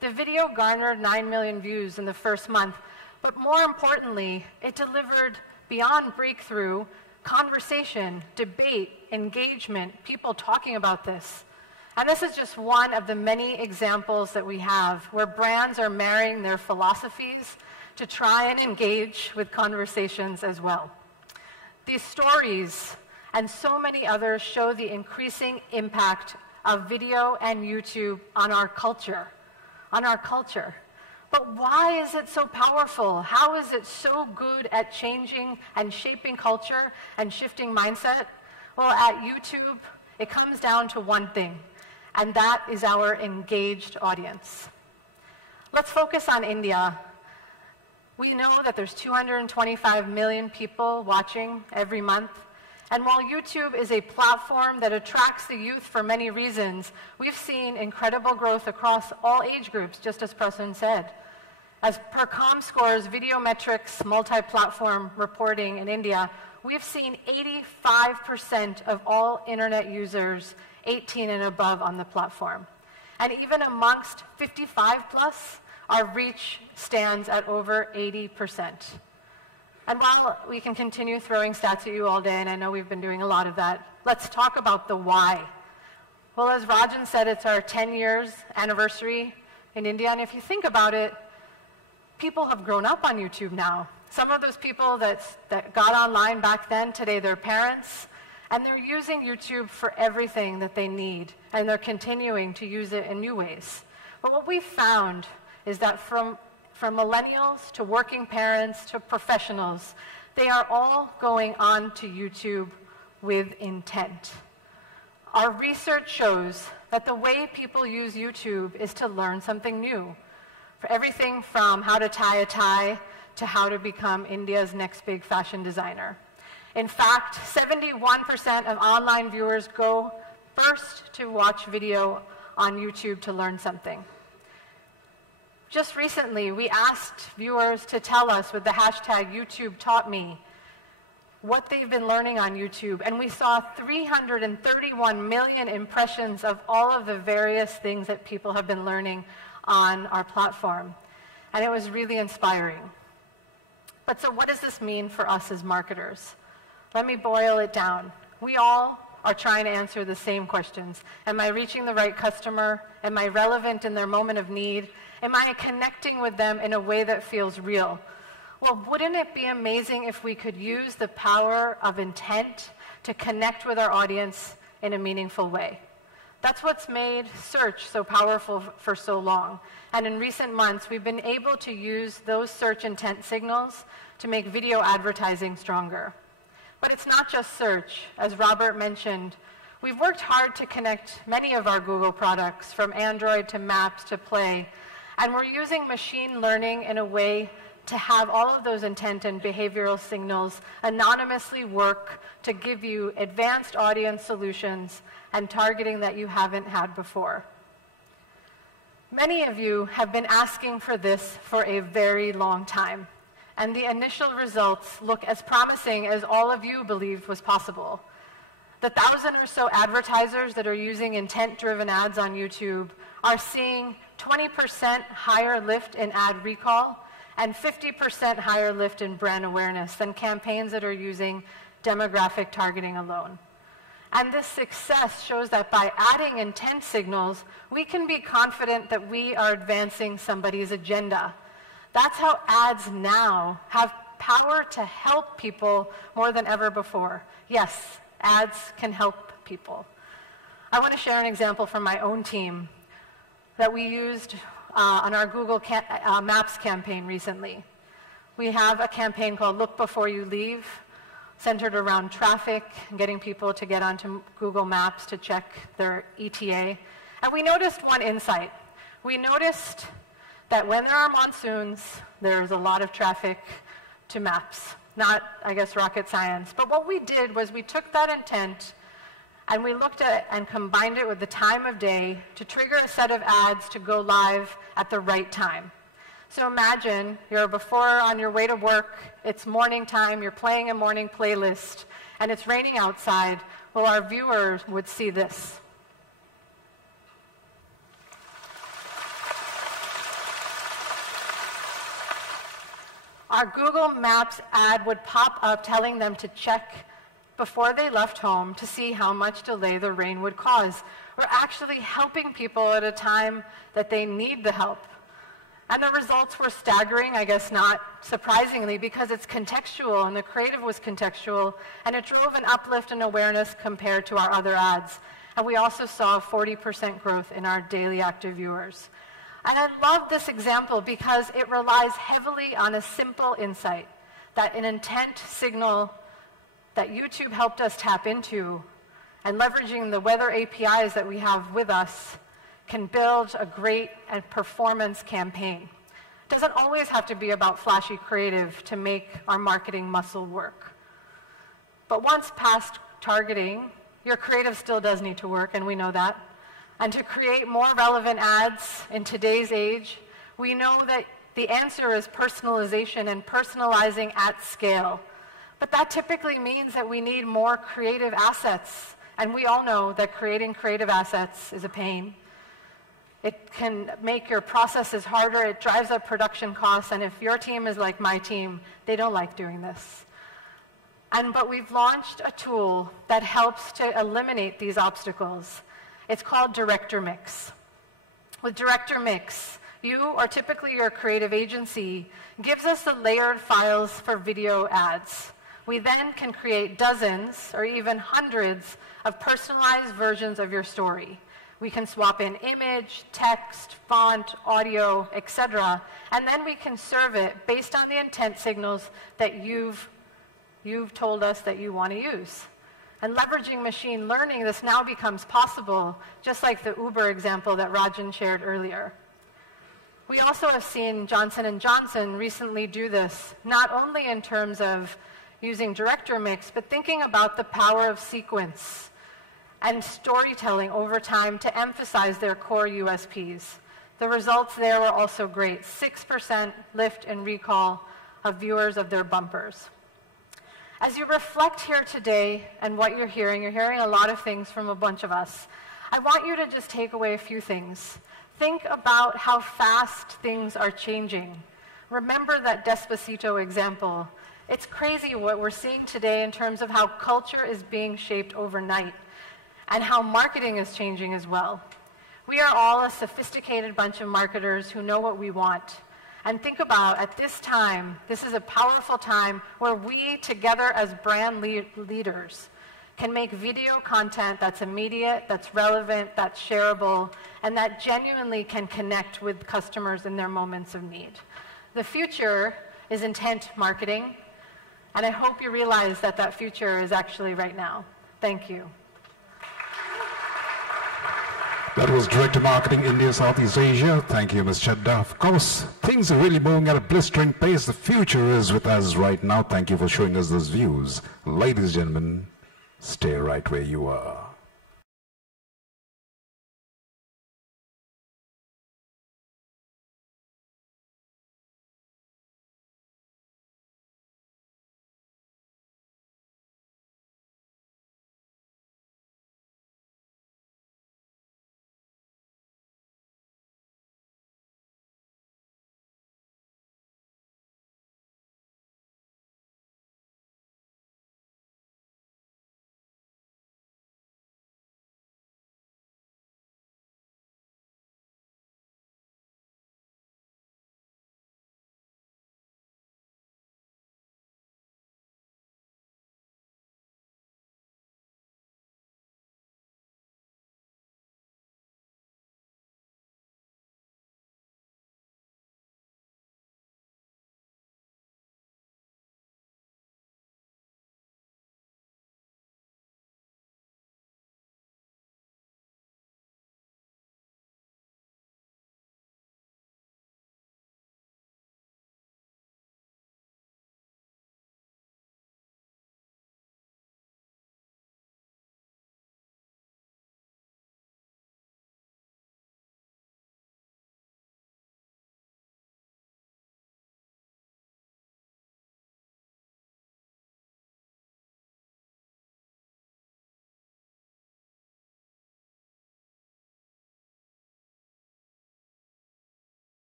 The video garnered 9 million views in the first month, but more importantly, it delivered beyond breakthrough, conversation, debate, engagement, people talking about this. And this is just one of the many examples that we have where brands are marrying their philosophies to try and engage with conversations as well. These stories and so many others show the increasing impact of video and YouTube on our culture. But why is it so powerful? How is it so good at changing and shaping culture and shifting mindset? Well, at YouTube, it comes down to one thing, and that is our engaged audience. Let's focus on India. We know that there's 225 million people watching every month. And while YouTube is a platform that attracts the youth for many reasons, we've seen incredible growth across all age groups, just as Prasun said. As per ComScore's Videometrics multi-platform reporting in India, we've seen 85% of all internet users 18 and above on the platform. And even amongst 55 plus, our reach stands at over 80%. And while we can continue throwing stats at you all day, and I know we've been doing a lot of that, let's talk about the why. Well, as Rajan said, it's our 10 years anniversary in India, and if you think about it, people have grown up on YouTube now. Some of those people that got online back then, today they're parents, and they're using YouTube for everything that they need, and they're continuing to use it in new ways. But what we found is that from millennials to working parents to professionals, they are all going on to YouTube with intent. Our research shows that the way people use YouTube is to learn something new. For everything from how to tie a tie to how to become India's next big fashion designer. In fact, 71% of online viewers go first to watch video on YouTube to learn something. Just recently, we asked viewers to tell us with the hashtag #YouTubeTaughtMe what they've been learning on YouTube, and we saw 331 million impressions of all of the various things that people have been learning on our platform. And it was really inspiring. But so what does this mean for us as marketers? Let me boil it down. We all are trying to answer the same questions. Am I reaching the right customer? Am I relevant in their moment of need? Am I connecting with them in a way that feels real? Well, wouldn't it be amazing if we could use the power of intent to connect with our audience in a meaningful way? That's what's made search so powerful for so long. And in recent months, we've been able to use those search intent signals to make video advertising stronger. But it's not just search. As Robert mentioned, we've worked hard to connect many of our Google products, from Android to Maps to Play, and we're using machine learning in a way to have all of those intent and behavioral signals anonymously work to give you advanced audience solutions and targeting that you haven't had before. Many of you have been asking for this for a very long time, and the initial results look as promising as all of you believed was possible. The 1,000 or so advertisers that are using intent-driven ads on YouTube are seeing 20% higher lift in ad recall and 50% higher lift in brand awareness than campaigns that are using demographic targeting alone. And this success shows that by adding intent signals, we can be confident that we are advancing somebody's agenda. That's how ads now have power to help people more than ever before. Yes, ads can help people. I want to share an example from my own team that we used on our Google Maps campaign recently. We have a campaign called Look Before You Leave, centered around traffic and getting people to get onto Google Maps to check their ETA. And we noticed one insight. We noticed that when there are monsoons, there's a lot of traffic to maps. Not, I guess, rocket science. But what we did was we took that intent and we looked at it and combined it with the time of day to trigger a set of ads to go live at the right time. So imagine you're on your way to work, it's morning time, you're playing a morning playlist, and it's raining outside. Well, our viewers would see this. Our Google Maps ad would pop up telling them to check before they left home to see how much delay the rain would cause. We're actually helping people at a time that they need the help. And the results were staggering, I guess not surprisingly, because it's contextual, and the creative was contextual, and it drove an uplift in awareness compared to our other ads. And we also saw 40% growth in our daily active viewers. And I love this example because it relies heavily on a simple insight, that an intent signal that YouTube helped us tap into, and leveraging the weather APIs that we have with us, can build a great and performance campaign. It doesn't always have to be about flashy creative to make our marketing muscle work. But once past targeting, your creative still does need to work, and we know that. And to create more relevant ads in today's age, we know that the answer is personalization and personalizing at scale. But that typically means that we need more creative assets. And we all know that creating creative assets is a pain. It can make your processes harder, it drives up production costs, and if your team is like my team, they don't like doing this. But we've launched a tool that helps to eliminate these obstacles. It's called Director Mix. With Director Mix, You, or typically your creative agency, gives us the layered files for video ads. We then can create dozens or even hundreds of personalized versions of your story. We can swap in image, text, font, audio, etc., and then we can serve it based on the intent signals that you've told us that you want to use. And leveraging machine learning, this now becomes possible, just like the Uber example that Rajan shared earlier. We also have seen Johnson & Johnson recently do this, not only in terms of using director mix, but thinking about the power of sequence and storytelling over time to emphasize their core USPs. The results there were also great, 6% lift in recall of viewers of their bumpers. As you reflect here today and what you're hearing a lot of things from a bunch of us. I want you to just take away a few things. Think about how fast things are changing. Remember that Despacito example. It's crazy what we're seeing today in terms of how culture is being shaped overnight and how marketing is changing as well. We are all a sophisticated bunch of marketers who know what we want. And think about, at this time, this is a powerful time where we, together as brand leaders, can make video content that's immediate, that's relevant, that's shareable, and that genuinely can connect with customers in their moments of need. The future is intent marketing, and I hope you realize that that future is actually right now. Thank you. That was Director Marketing India Southeast Asia. Thank you, Ms. Chadda. Of course, things are really moving at a blistering pace. The future is with us right now. Thank you for showing us those views. Ladies and gentlemen, stay right where you are.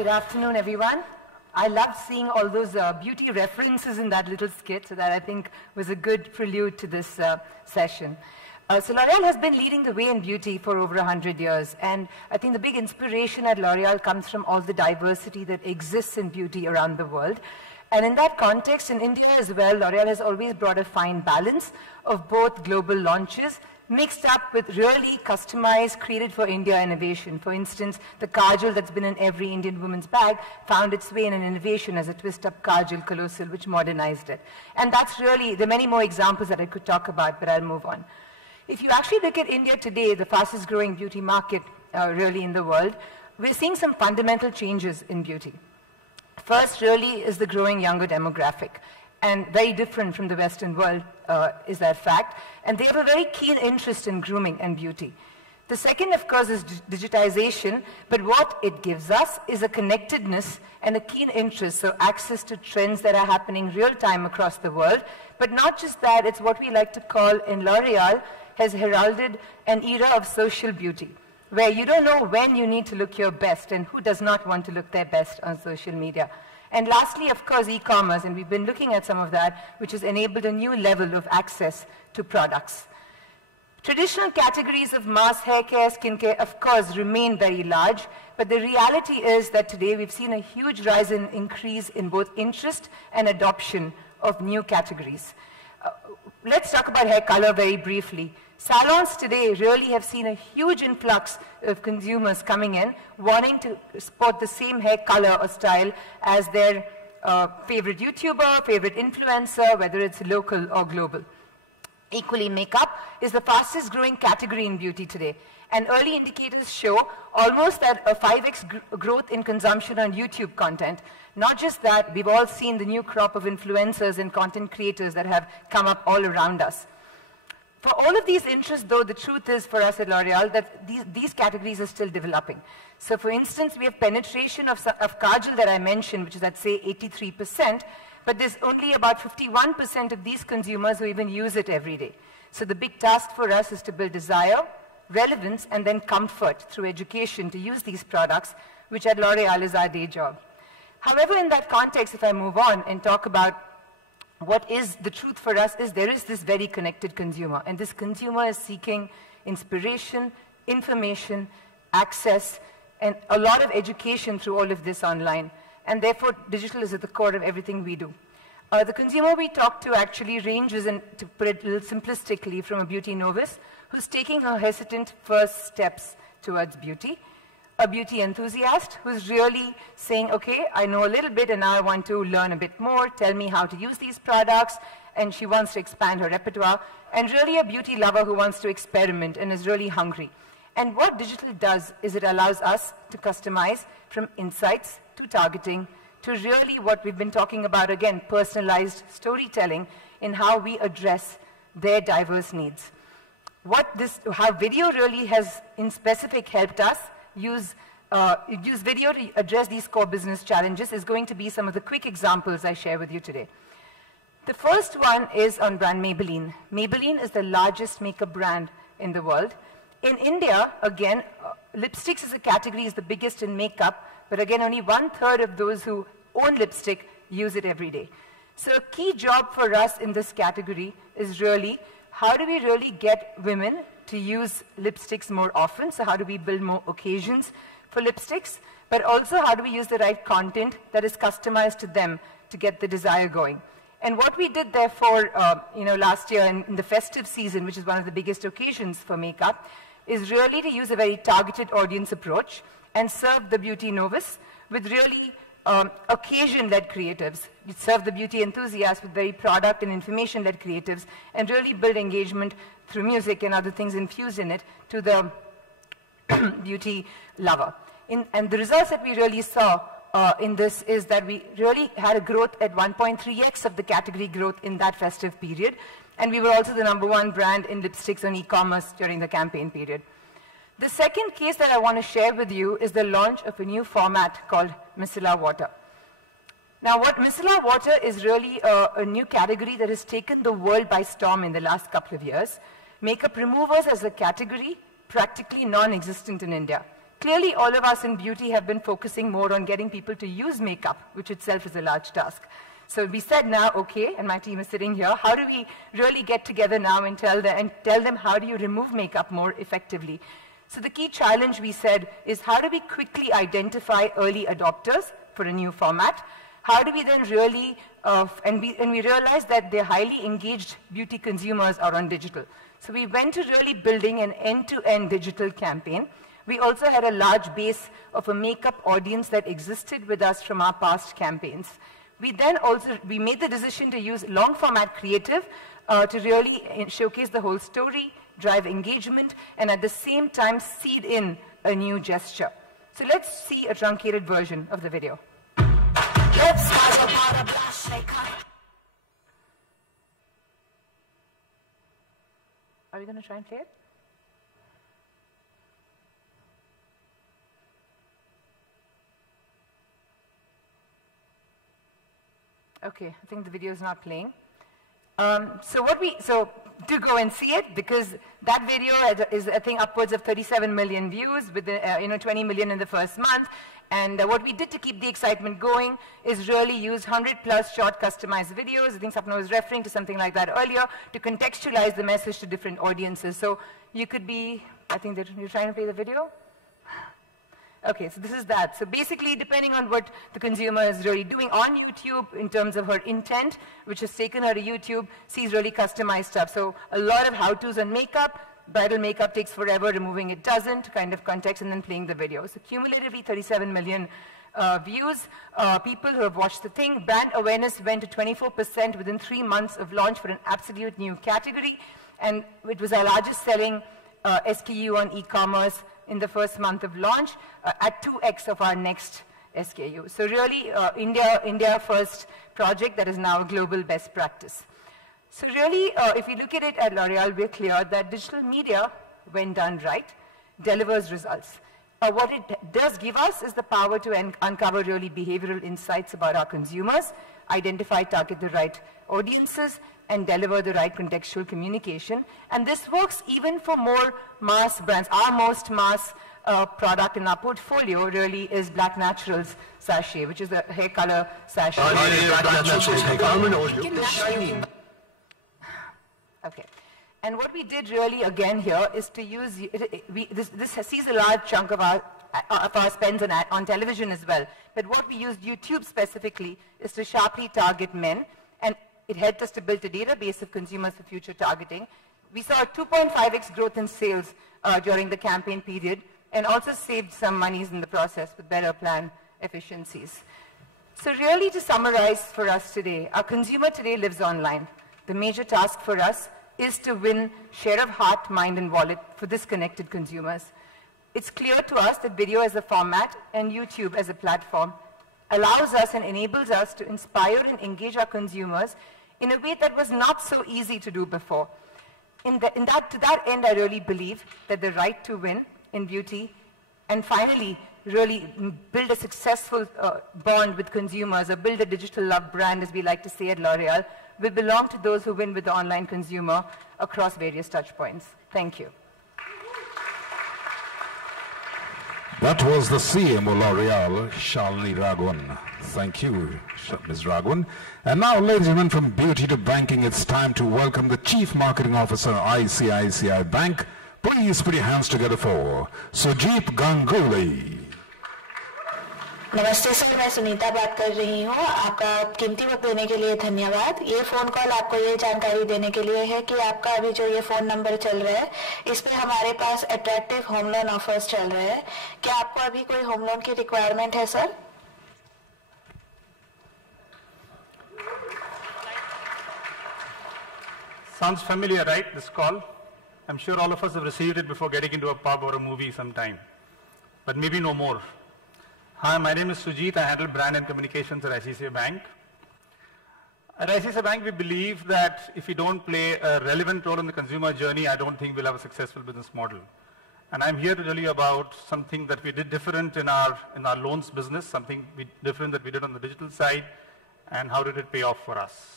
Good afternoon, everyone. I loved seeing all those beauty references in that little skit, so that I think was a good prelude to this session. So L'Oreal has been leading the way in beauty for over 100 years, and I think the big inspiration at L'Oreal comes from all the diversity that exists in beauty around the world. And in that context, in India as well, L'Oreal has always brought a fine balance of both global launches mixed up with really customized, created for India innovation. For instance, the kajal that's been in every Indian woman's bag found its way in an innovation as a twist-up kajal colossal, which modernized it. And that's really, there are many more examples that I could talk about, but I'll move on. If you actually look at India today, the fastest growing beauty market really in the world, we're seeing some fundamental changes in beauty. First really is the growing younger demographic, and very different from the Western world is that fact, and they have a very keen interest in grooming and beauty. The second, of course, is digitization, but what it gives us is a connectedness and a keen interest, so access to trends that are happening real time across the world. But not just that, it's what we like to call in L'Oreal has heralded an era of social beauty, where you don't know when you need to look your best and who does not want to look their best on social media. And lastly, of course, e-commerce, and we've been looking at some of that, which has enabled a new level of access to products. Traditional categories of mass hair care, skincare, of course, remain very large, but the reality is that today we've seen a huge rise in increase in both interest and adoption of new categories. Let's talk about hair color very briefly. Salons today really have seen a huge influx of consumers coming in, wanting to sport the same hair color or style as their favorite YouTuber, favorite influencer, whether it's local or global. Equally, makeup is the fastest growing category in beauty today. And early indicators show almost that a 5x growth in consumption on YouTube content. Not just that, we've all seen the new crop of influencers and content creators that have come up all around us. For all of these interests, though, the truth is for us at L'Oreal that these categories are still developing. So for instance, we have penetration of kajal that I mentioned, which is at, say, 83%, but there's only about 51% of these consumers who even use it every day. So the big task for us is to build desire, relevance, and then comfort through education to use these products, which at L'Oreal is our day job. However, in that context, if I move on and talk about what is the truth for us is there is this very connected consumer, and this consumer is seeking inspiration, information, access, and a lot of education through all of this online. And therefore, digital is at the core of everything we do. The consumer we talk to actually ranges, and to put it a little simplistically, from a beauty novice who's taking her hesitant first steps towards beauty, a beauty enthusiast who's really saying, okay, I know a little bit and now I want to learn a bit more, tell me how to use these products, and she wants to expand her repertoire, and really a beauty lover who wants to experiment and is really hungry. And what digital does is it allows us to customize from insights to targeting to really what we've been talking about, again, personalized storytelling in how we address their diverse needs. How video really has, in specific, helped us use video to address these core business challenges is going to be some of the quick examples I share with you today. The first one is on brand Maybelline. Maybelline is the largest makeup brand in the world. In India, again, lipsticks as a category is the biggest in makeup, but again, only 1/3 of those who own lipstick use it every day. So a key job for us in this category is really, how do we really get women to use lipsticks more often? So how do we build more occasions for lipsticks? But also, how do we use the right content that is customized to them to get the desire going? And what we did, therefore, last year in the festive season, which is one of the biggest occasions for makeup, is really to use a very targeted audience approach and serve the beauty novice with really occasion-led creatives. You serve the beauty enthusiast with very product and information-led creatives and really build engagement through music and other things infused in it to the beauty lover. And the results that we really saw in this is that we really had a growth at 1.3x of the category growth in that festive period. And we were also the #1 brand in lipsticks on e-commerce during the campaign period. The second case that I want to share with you is the launch of a new format called Micellar Water. Now, what Micellar Water is really a new category that has taken the world by storm in the last couple of years. Makeup removers as a category, practically non-existent in India. clearly all of us in beauty have been focusing more on getting people to use makeup, which itself is a large task. So we said now, okay, and my team is sitting here, how do we really get together now and tell them how do you remove makeup more effectively? So the key challenge, we said, is how do we quickly identify early adopters for a new format? How do we then really, and we realized that the highly engaged beauty consumers are on digital. So we went to really building an end-to-end digital campaign. We also had a large base of a makeup audience that existed with us from our past campaigns. We made the decision to use long format creative to really showcase the whole story, drive engagement, and at the same time seed in a new gesture. So let's see a truncated version of the video. Are we going to try and play it? Okay, I think the video is not playing. So do go and see it, because that video is, I think, upwards of 37 million views with 20 million in the first month. And what we did to keep the excitement going is really use 100+ short customized videos. I think Sapna was referring to something like that earlier, to contextualize the message to different audiences. So you could be, I think that you're trying to play the video? Okay, so this is that. So basically, depending on what the consumer is really doing on YouTube in terms of her intent, which has taken her to YouTube, sees really customized stuff. So a lot of how-tos on makeup. Bridal makeup takes forever, removing it doesn't, kind of context, and then playing the video. So cumulatively, 37 million views, people who have watched the thing. Brand awareness went to 24% within 3 months of launch for an absolute new category. And it was our largest selling SKU on e-commerce in the first month of launch, at 2x of our next SKU. So really, India first project that is now a global best practice. So really, if you look at it at L'Oreal, we're clear that digital media, when done right, delivers results. What it does give us is the power to uncover really behavioral insights about our consumers, identify, target the right audiences, and deliver the right contextual communication. And this works even for more mass brands. Our most mass product in our portfolio really is Black Naturals sachet, which is the hair color sachet. Okay. And what we did really again here is to use, this sees a large chunk of our spends on television as well. But what we used YouTube specifically is to sharply target men. And it helped us to build a database of consumers for future targeting. We saw a 2.5x growth in sales during the campaign period, and also saved some monies in the process with better plan efficiencies. So really, to summarize for us today, our consumer today lives online. The major task for us is to win share of heart, mind, and wallet for disconnected consumers. It's clear to us that video as a format and YouTube as a platform allows us and enables us to inspire and engage our consumers in a way that was not so easy to do before. To that end, I really believe that the right to win in beauty, and finally, really build a successful bond with consumers, or build a digital love brand, as we like to say at L'Oreal, will belong to those who win with the online consumer across various touch points. Thank you. That was the CMO L'Oreal, Shalini Raghavan. Thank you, Ms. Raghavan. And now, ladies and gentlemen, from beauty to banking, it's time to welcome the Chief Marketing Officer, ICICI Bank. Please put your hands together for Sujit Ganguly. नमस्ते sir, मैं सुनीता बात कर रही हूँ। आपका कीमती वक्त देने के लिए धन्यवाद। ये फोन कॉल आपको ये जानकारी देने के लिए है कि आपका अभी जो ये फोन नंबर चल रहा है, इस पे हमारे पास अट्रैक्टिव होम लोन ऑफर्स चल रहे हैं। क्या आपको अभी कोई होम लोन की रिक्वायरमेंट है sir? Sounds familiar, right, this call? I'm sure all of us have received it before getting into a pub or a movie sometime, but maybe no more. Hi, my name is Sujit. I handle brand and communications at ICICI Bank. At ICICI Bank, we believe that if we don't play a relevant role in the consumer journey, I don't think we'll have a successful business model. And I'm here to tell you about something that we did different in our loans business, something different that we did on the digital side, and how did it pay off for us.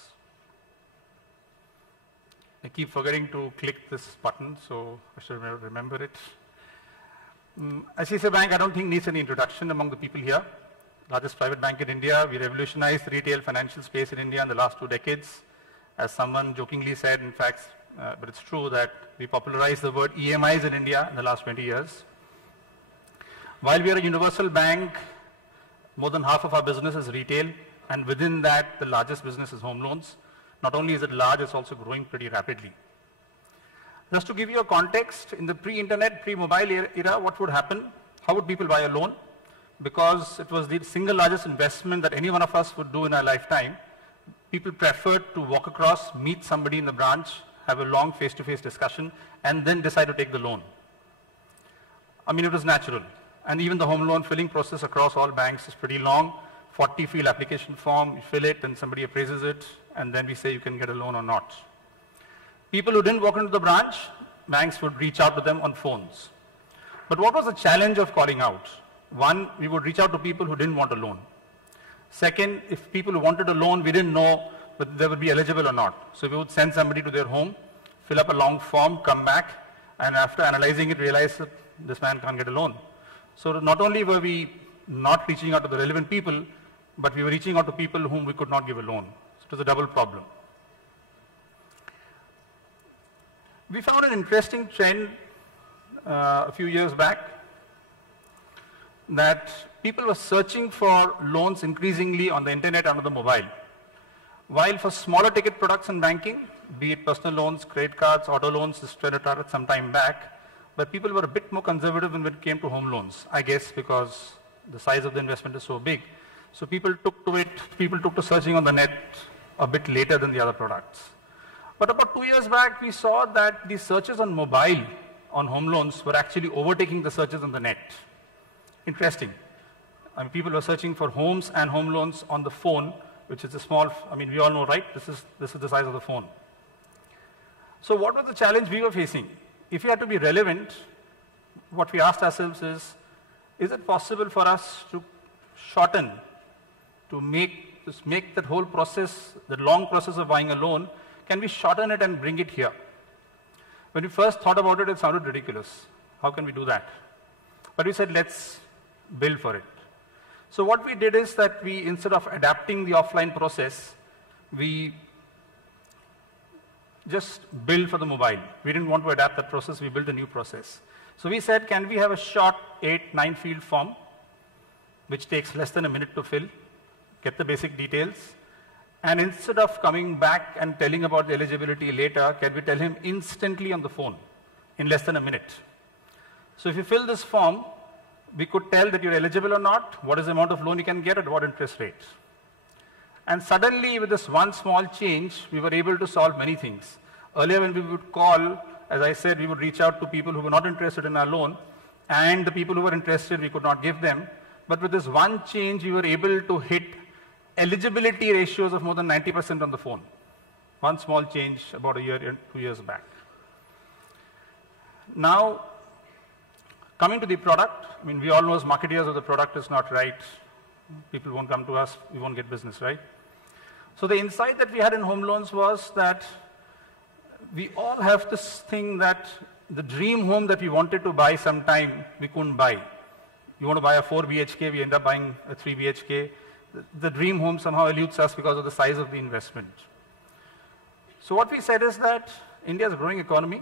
I keep forgetting to click this button, so I should remember it. ICICI Bank, I don't think needs any introduction among the people here. Largest private bank in India. We revolutionized the retail financial space in India in the last 2 decades. As someone jokingly said, in fact, but it's true that we popularized the word EMIs in India in the last 20 years. While we are a universal bank, more than half of our business is retail, and within that, the largest business is home loans. Not only is it large, it's also growing pretty rapidly. Just to give you a context, in the pre-internet, pre-mobile era, what would happen? How would people buy a loan? Because it was the single largest investment that any one of us would do in our lifetime, people preferred to walk across, meet somebody in the branch, have a long face-to-face discussion, and then decide to take the loan. I mean, it was natural. And even the home loan filling process across all banks is pretty long. 40-field application form, you fill it, and somebody appraises it, and then we say you can get a loan or not. People who didn't walk into the branch, banks would reach out to them on phones. But what was the challenge of calling out? One, we would reach out to people who didn't want a loan. Second, if people who wanted a loan, we didn't know whether they would be eligible or not. So we would send somebody to their home, fill up a long form, come back, and after analyzing it, realize that this man can't get a loan. So not only were we not reaching out to the relevant people, but we were reaching out to people whom we could not give a loan. So it was a double problem. We found an interesting trend a few years back that people were searching for loans increasingly on the internet and on the mobile. While for smaller ticket products in banking, be it personal loans, credit cards, auto loans, this trend started some time back, but people were a bit more conservative when it came to home loans, I guess because the size of the investment is so big. So people took to searching on the net a bit later than the other products. But about 2 years back, we saw that the searches on mobile on home loans were actually overtaking the searches on the net. Interesting. I mean, people were searching for homes and home loans on the phone, which is a small, I mean, we all know, right? This is the size of the phone. So what was the challenge we were facing? If we had to be relevant, what we asked ourselves is it possible for us to shorten, to make that whole process, the long process of buying a loan, can we shorten it and bring it here? When we first thought about it, it sounded ridiculous. How can we do that? But we said, let's build for it. So what we did is that we, instead of adapting the offline process, we just built for the mobile. We didn't want to adapt that process, we built a new process. So we said, can we have a short 8-9 field form, which takes less than a minute to fill, get the basic details, and instead of coming back and telling about the eligibility later, can we tell him instantly on the phone in less than a minute? So if you fill this form, we could tell that you're eligible or not, what is the amount of loan you can get at what interest rate. And suddenly with this one small change, we were able to solve many things. Earlier when we would call, as I said, we would reach out to people who were not interested in our loan, and the people who were interested we could not give them. But with this one change, we were able to hit eligibility ratios of more than 90% on the phone. One small change about a year, 2 years back. Now, coming to the product, I mean, we all know as marketeers if the product is not right, people won't come to us, we won't get business, right? So the insight that we had in home loans was that we all have this thing that the dream home that we wanted to buy sometime, we couldn't buy. You want to buy a 4 BHK, we end up buying a 3 BHK. The dream home somehow eludes us because of the size of the investment. So what we said is that India is a growing economy,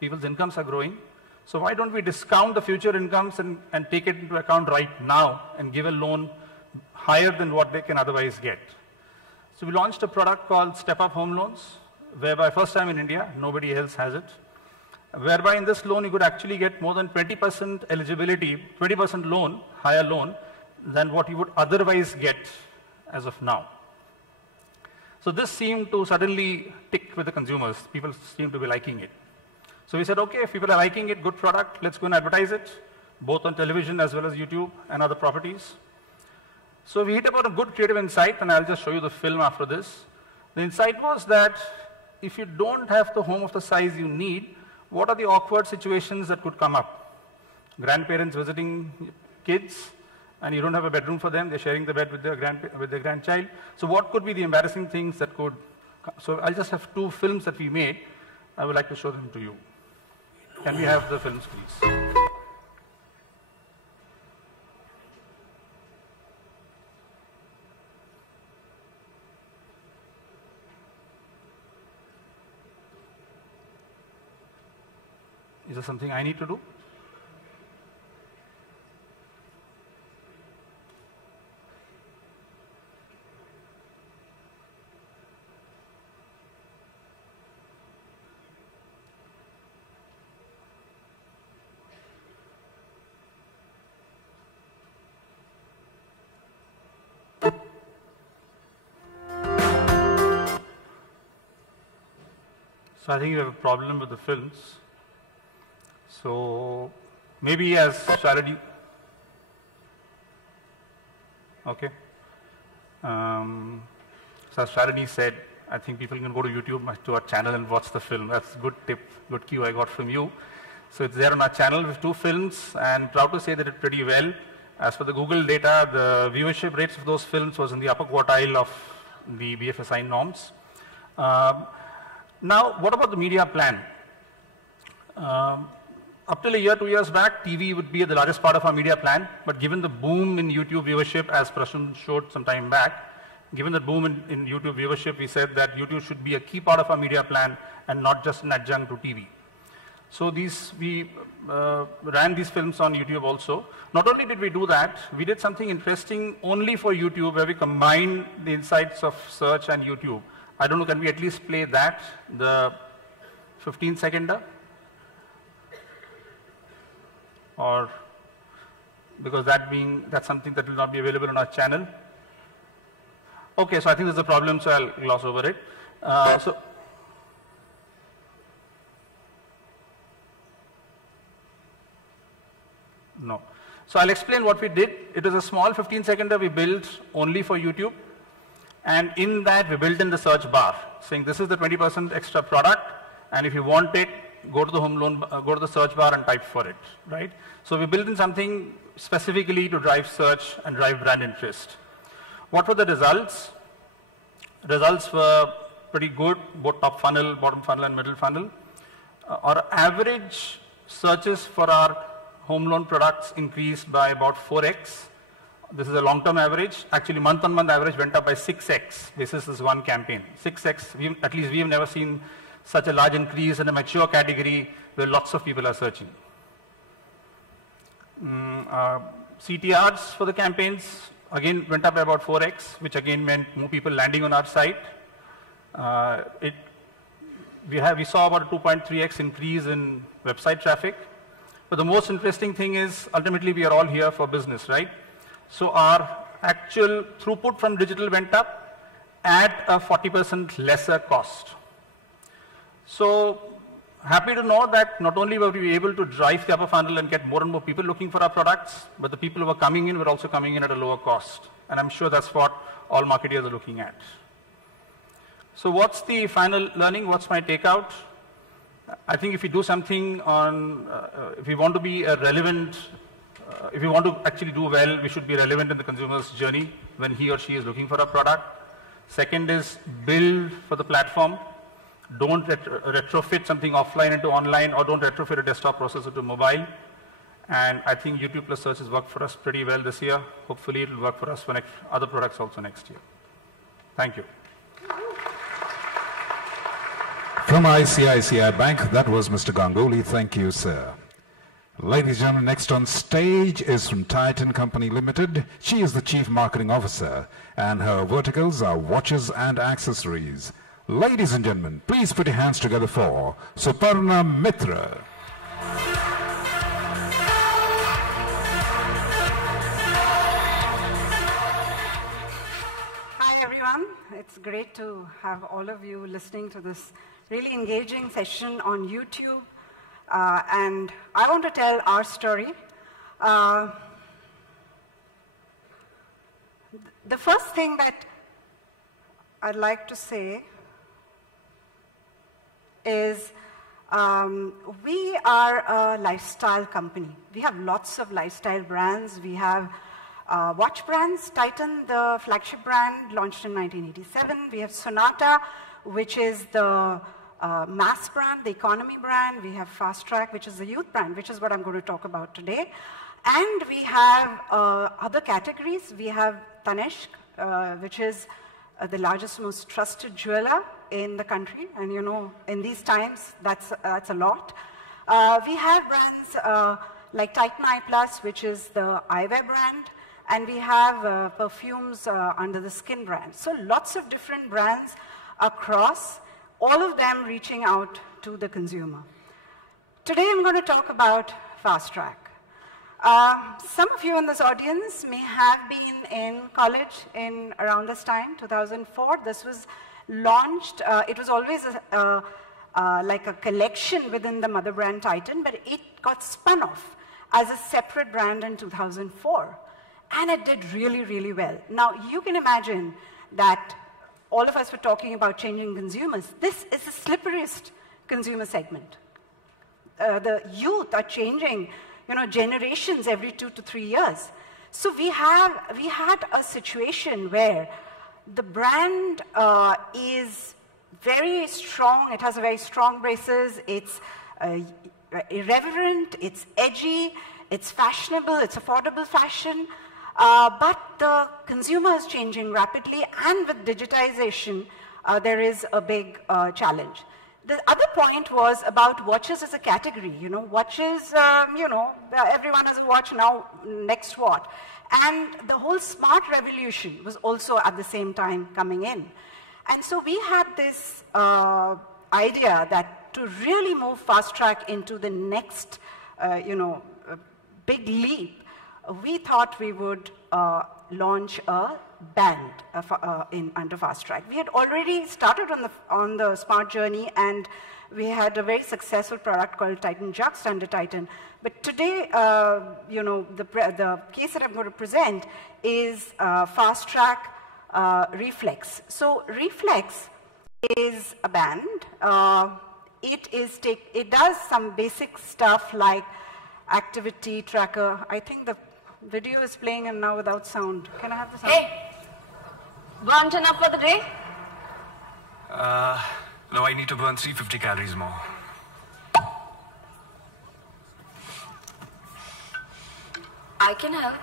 people's incomes are growing, so why don't we discount the future incomes and take it into account right now and give a loan higher than what they can otherwise get. So we launched a product called Step Up Home Loans, whereby first time in India, nobody else has it, whereby in this loan you could actually get more than 20% eligibility, 20% loan, higher loan, than what you would otherwise get as of now. So this seemed to suddenly tick with the consumers. People seem to be liking it. So we said, okay, if people are liking it, good product, let's go and advertise it, both on television as well as YouTube and other properties. So we hit upon a good creative insight, and I'll just show you the film after this. The insight was that if you don't have the home of the size you need, what are the awkward situations that could come up? Grandparents visiting kids, and you don't have a bedroom for them, they're sharing the bed with their grandchild. So what could be the embarrassing things that could, so I'll just have 2 films that we made. I would like to show them to you. Can we have the films, please? Is there something I need to do? So I think you have a problem with the films. So maybe as Sharadi, okay. So as Sharadi said, I think people can go to YouTube to our channel and watch the film. That's a good tip, good cue I got from you. So it's there on our channel with 2 films, and proud to say that it did pretty well. As for the Google data, the viewership rates of those films was in the upper quartile of the BFSI norms. Now, what about the media plan? Up till a year, 2 years back, TV would be the largest part of our media plan, but given the boom in YouTube viewership, as Prashant showed some time back, given the boom in YouTube viewership, we said that YouTube should be a key part of our media plan and not just an adjunct to TV. So we ran these films on YouTube also. Not only did we do that, we did something interesting only for YouTube, where we combined the insights of search and YouTube. I don't know, can we at least play that, the 15-seconder? Or, because that's something that will not be available on our channel. Okay, so I think there's a problem, so I'll gloss over it. No. So I'll explain what we did. It was a small 15-seconder we built only for YouTube. And in that, we built in the search bar, saying this is the 20% extra product, and if you want it, go to the go to the search bar and type for it, right? So we built in something specifically to drive search and drive brand interest. What were the results? Results were pretty good, both top funnel, bottom funnel, and middle funnel. Our average searches for our home loan products increased by about 4x. This is a long-term average. Actually, month-on-month average went up by 6x. This is this one campaign. 6x, at least we've never seen such a large increase in a mature category where lots of people are searching. CTRs for the campaigns, again, went up by about 4x, which again meant more people landing on our site. We saw about a 2.3x increase in website traffic. But the most interesting thing is, ultimately, we are all here for business, right? So our actual throughput from digital went up at a 40% lesser cost. So happy to know that not only were we able to drive the upper funnel and get more and more people looking for our products, but the people who were coming in were also coming in at a lower cost. And I'm sure that's what all marketers are looking at. So what's the final learning? What's my takeout? I think if we do something on, if we want to be a relevant, if we want to actually do well, we should be relevant in the consumer's journey when he or she is looking for a product. Second is build for the platform. Don't retrofit something offline into online, or don't retrofit a desktop processor to mobile. And I think YouTube plus search has worked for us pretty well this year. Hopefully it will work for us for other products also next year. Thank you. From ICICI Bank, that was Mr. Ganguly. Thank you, sir. Ladies and gentlemen, next on stage is from Titan Company Limited. She is the Chief Marketing Officer, and her verticals are watches and accessories. Ladies and gentlemen, please put your hands together for Suparna Mitra. Hi, everyone. It's great to have all of you listening to this really engaging session on YouTube. And I want to tell our story. The first thing that I'd like to say is we are a lifestyle company. We have lots of lifestyle brands. We have watch brands. Titan, the flagship brand, launched in 1987. We have Sonata, which is the mass brand, the economy brand. We have Fast Track, which is the youth brand, which is what I'm going to talk about today. And we have other categories. We have Tanishq, which is the largest, most trusted jeweler in the country. And you know, in these times, that's a lot. We have brands like Titan Eye Plus, which is the eyewear brand, and we have perfumes under the skin brand. So lots of different brands across, all of them reaching out to the consumer. Today I'm going to talk about Fast Track. Some of you in this audience may have been in college in around this time, 2004. This was launched. It was always like a collection within the mother brand Titan, but it got spun off as a separate brand in 2004. And it did really, really well. Now, you can imagine that all of us were talking about changing consumers. This is the slipperiest consumer segment. The youth are changing, generations every 2 to 3 years. So we had a situation where the brand is very strong. It has a very strong braces. It's irreverent. It's edgy. It's fashionable. It's affordable fashion. But the consumer is changing rapidly, and with digitization, there is a big challenge. The other point was about watches as a category. Watches, everyone has a watch now, next what? And the whole smart revolution was also at the same time coming in. And so we had this idea that to really move Fast Track into the next, big leap, we thought we would launch a band under Fast Track. We had already started on the smart journey, and we had a very successful product called Titan Juxt under Titan. But today, the case that I'm going to present is Fast Track Reflex. So Reflex is a band. It does some basic stuff like activity tracker. I think the video is playing and now without sound. Can I have the sound? Hey, burnt enough for the day? No, I need to burn 350 calories more. I can help.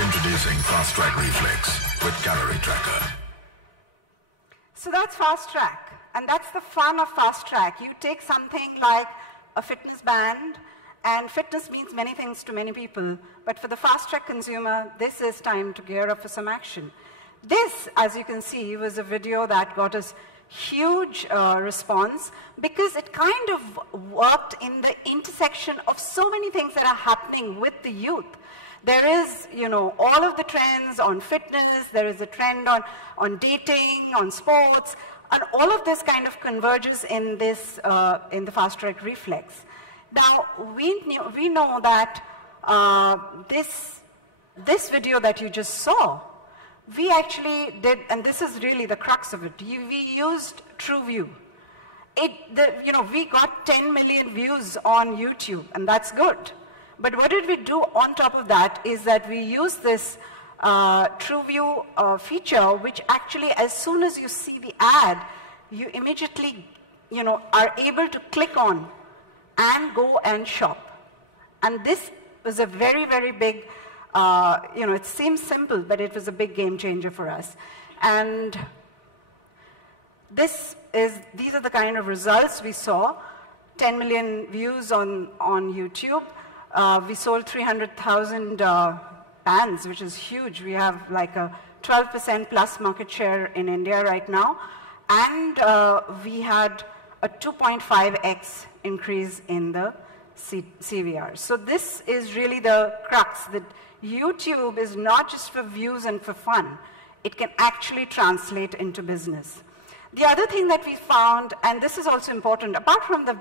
Introducing Fast Track Reflex with Calorie Tracker. So that's Fast Track, and that's the fun of Fast Track. You take something like a fitness band, and fitness means many things to many people, but for the Fast Track consumer, this is time to gear up for some action. This, as you can see, was a video that got us huge response because it kind of worked in the intersection of so many things that are happening with the youth. There is, all of the trends on fitness, there is a trend on dating, on sports, and all of this kind of converges in this, in the Fast Track Reflex. Now, we know that this video that you just saw, we actually did, and this is really the crux of it, we used TrueView. We got 10 million views on YouTube, and that's good. But what did we do on top of that is that we used this TrueView feature, which actually, as soon as you see the ad, you immediately, are able to click on and go and shop. And this was a very, very big, it seems simple, but it was a big game changer for us. And these are the kind of results we saw. 10 million views on YouTube. We sold 300,000 bands, which is huge. We have like a 12% plus market share in India right now. And we had a 2.5x increase in the CVR. So this is really the crux, that YouTube is not just for views and for fun. It can actually translate into business. The other thing that we found, and this is also important, apart from the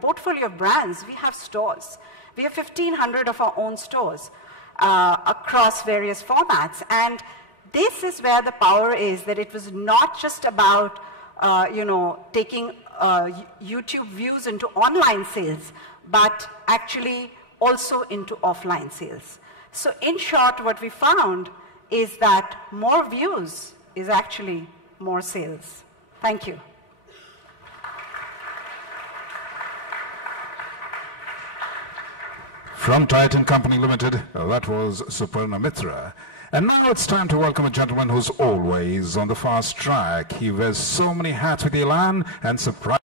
portfolio of brands, we have stores. We have 1,500 of our own stores across various formats. And this is where the power is, that it was not just about taking YouTube views into online sales, but actually also into offline sales. So in short, what we found is that more views is actually more sales. Thank you. From Titan Company Limited, that was Suparna Mitra. And now it's time to welcome a gentleman who's always on the fast track. He wears so many hats with Elan and surprise.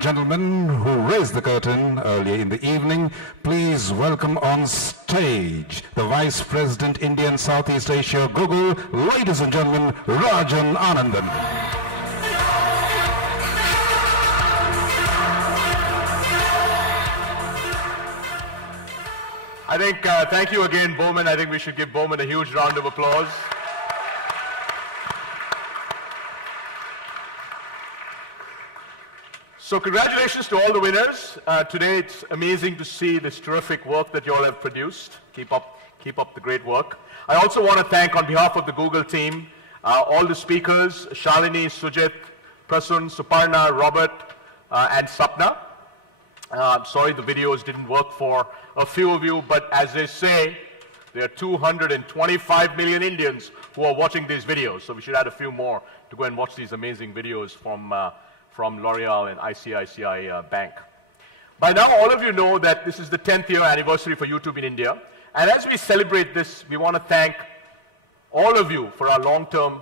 gentlemen who raised the curtain earlier in the evening, please welcome on stage the Vice President, India and Southeast Asia, Google, ladies and gentlemen, Rajan Anandan. I think, thank you again, Bowman. I think we should give Bowman a huge round of applause. So congratulations to all the winners. Today it's amazing to see this terrific work that you all have produced. Keep up the great work. I also want to thank, on behalf of the Google team, all the speakers, Shalini, Sujit, Prasun, Suparna, Robert, and Sapna. I'm sorry the videos didn't work for a few of you, but as they say, there are 225 million Indians who are watching these videos, so we should add a few more to go and watch these amazing videos from L'Oreal and ICICI Bank. By now, all of you know that this is the 10th year anniversary for YouTube in India, and as we celebrate this, we want to thank all of you for our long-term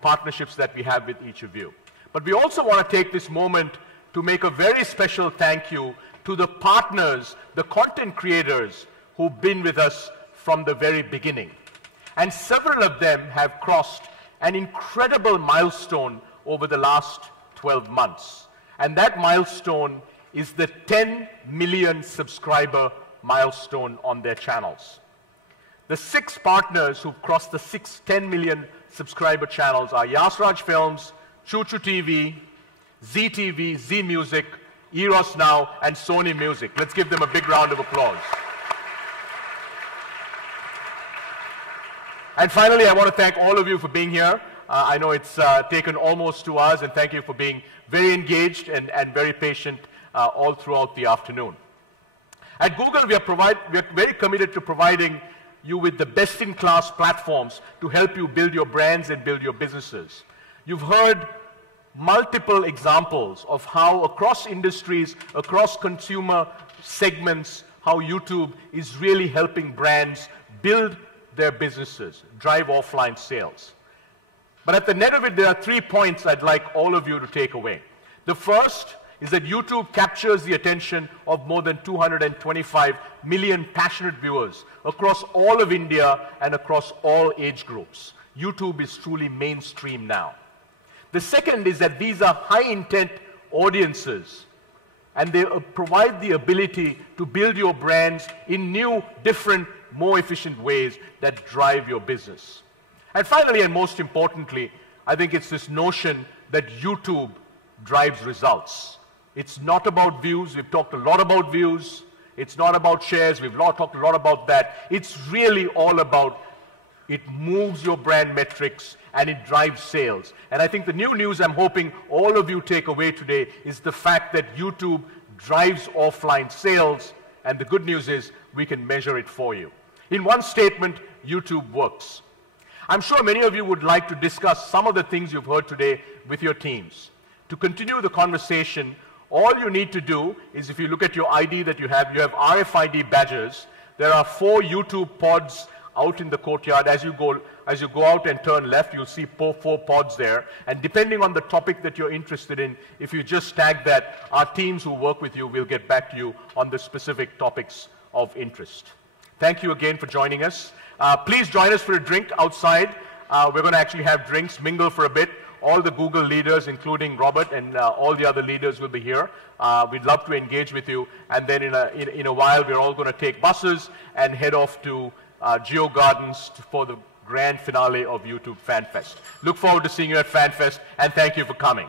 partnerships that we have with each of you. But we also want to take this moment to make a very special thank you to the partners, the content creators who've been with us from the very beginning. And several of them have crossed an incredible milestone over the last 12 months. And that milestone is the 10 million subscriber milestone on their channels. The 6 partners who've crossed the 10 million subscriber channels are Yasraj Films, Choo Choo TV, Zee TV, Zee Music, Eros Now, and Sony Music. Let's give them a big round of applause. And finally, I want to thank all of you for being here. I know it's taken almost 2 hours, and thank you for being very engaged and very patient all throughout the afternoon. At Google, we are very committed to providing you with the best-in-class platforms to help you build your brands and build your businesses. You've heard multiple examples of how across industries, across consumer segments, how YouTube is really helping brands build their businesses, drive offline sales. But at the net of it, there are 3 points I'd like all of you to take away. The first is that YouTube captures the attention of more than 225 million passionate viewers across all of India and across all age groups. YouTube is truly mainstream now. The second is that these are high-intent audiences, and they provide the ability to build your brands in new, different, more efficient ways that drive your business. And finally, and most importantly, I think it's this notion that YouTube drives results. It's not about views. We've talked a lot about views. It's not about shares. We've talked a lot about that. It's really all about it moves your brand metrics and it drives sales. And I think the new news I'm hoping all of you take away today is the fact that YouTube drives offline sales, and the good news is we can measure it for you. In one statement, YouTube works. I'm sure many of you would like to discuss some of the things you've heard today with your teams. To continue the conversation, all you need to do is, if you look at your ID that you have RFID badges. There are 4 YouTube pods out in the courtyard. As you go out and turn left, you'll see 4 pods there. And depending on the topic that you're interested in, if you just tag that, our teams who work with you will get back to you on the specific topics of interest. Thank you again for joining us. Please join us for a drink outside. We're going to actually have drinks, mingle for a bit. All the Google leaders, including Robert and all the other leaders, will be here. We'd love to engage with you. And then in a while, we're all going to take buses and head off to Geo Gardens for the grand finale of YouTube FanFest. Look forward to seeing you at FanFest, and thank you for coming.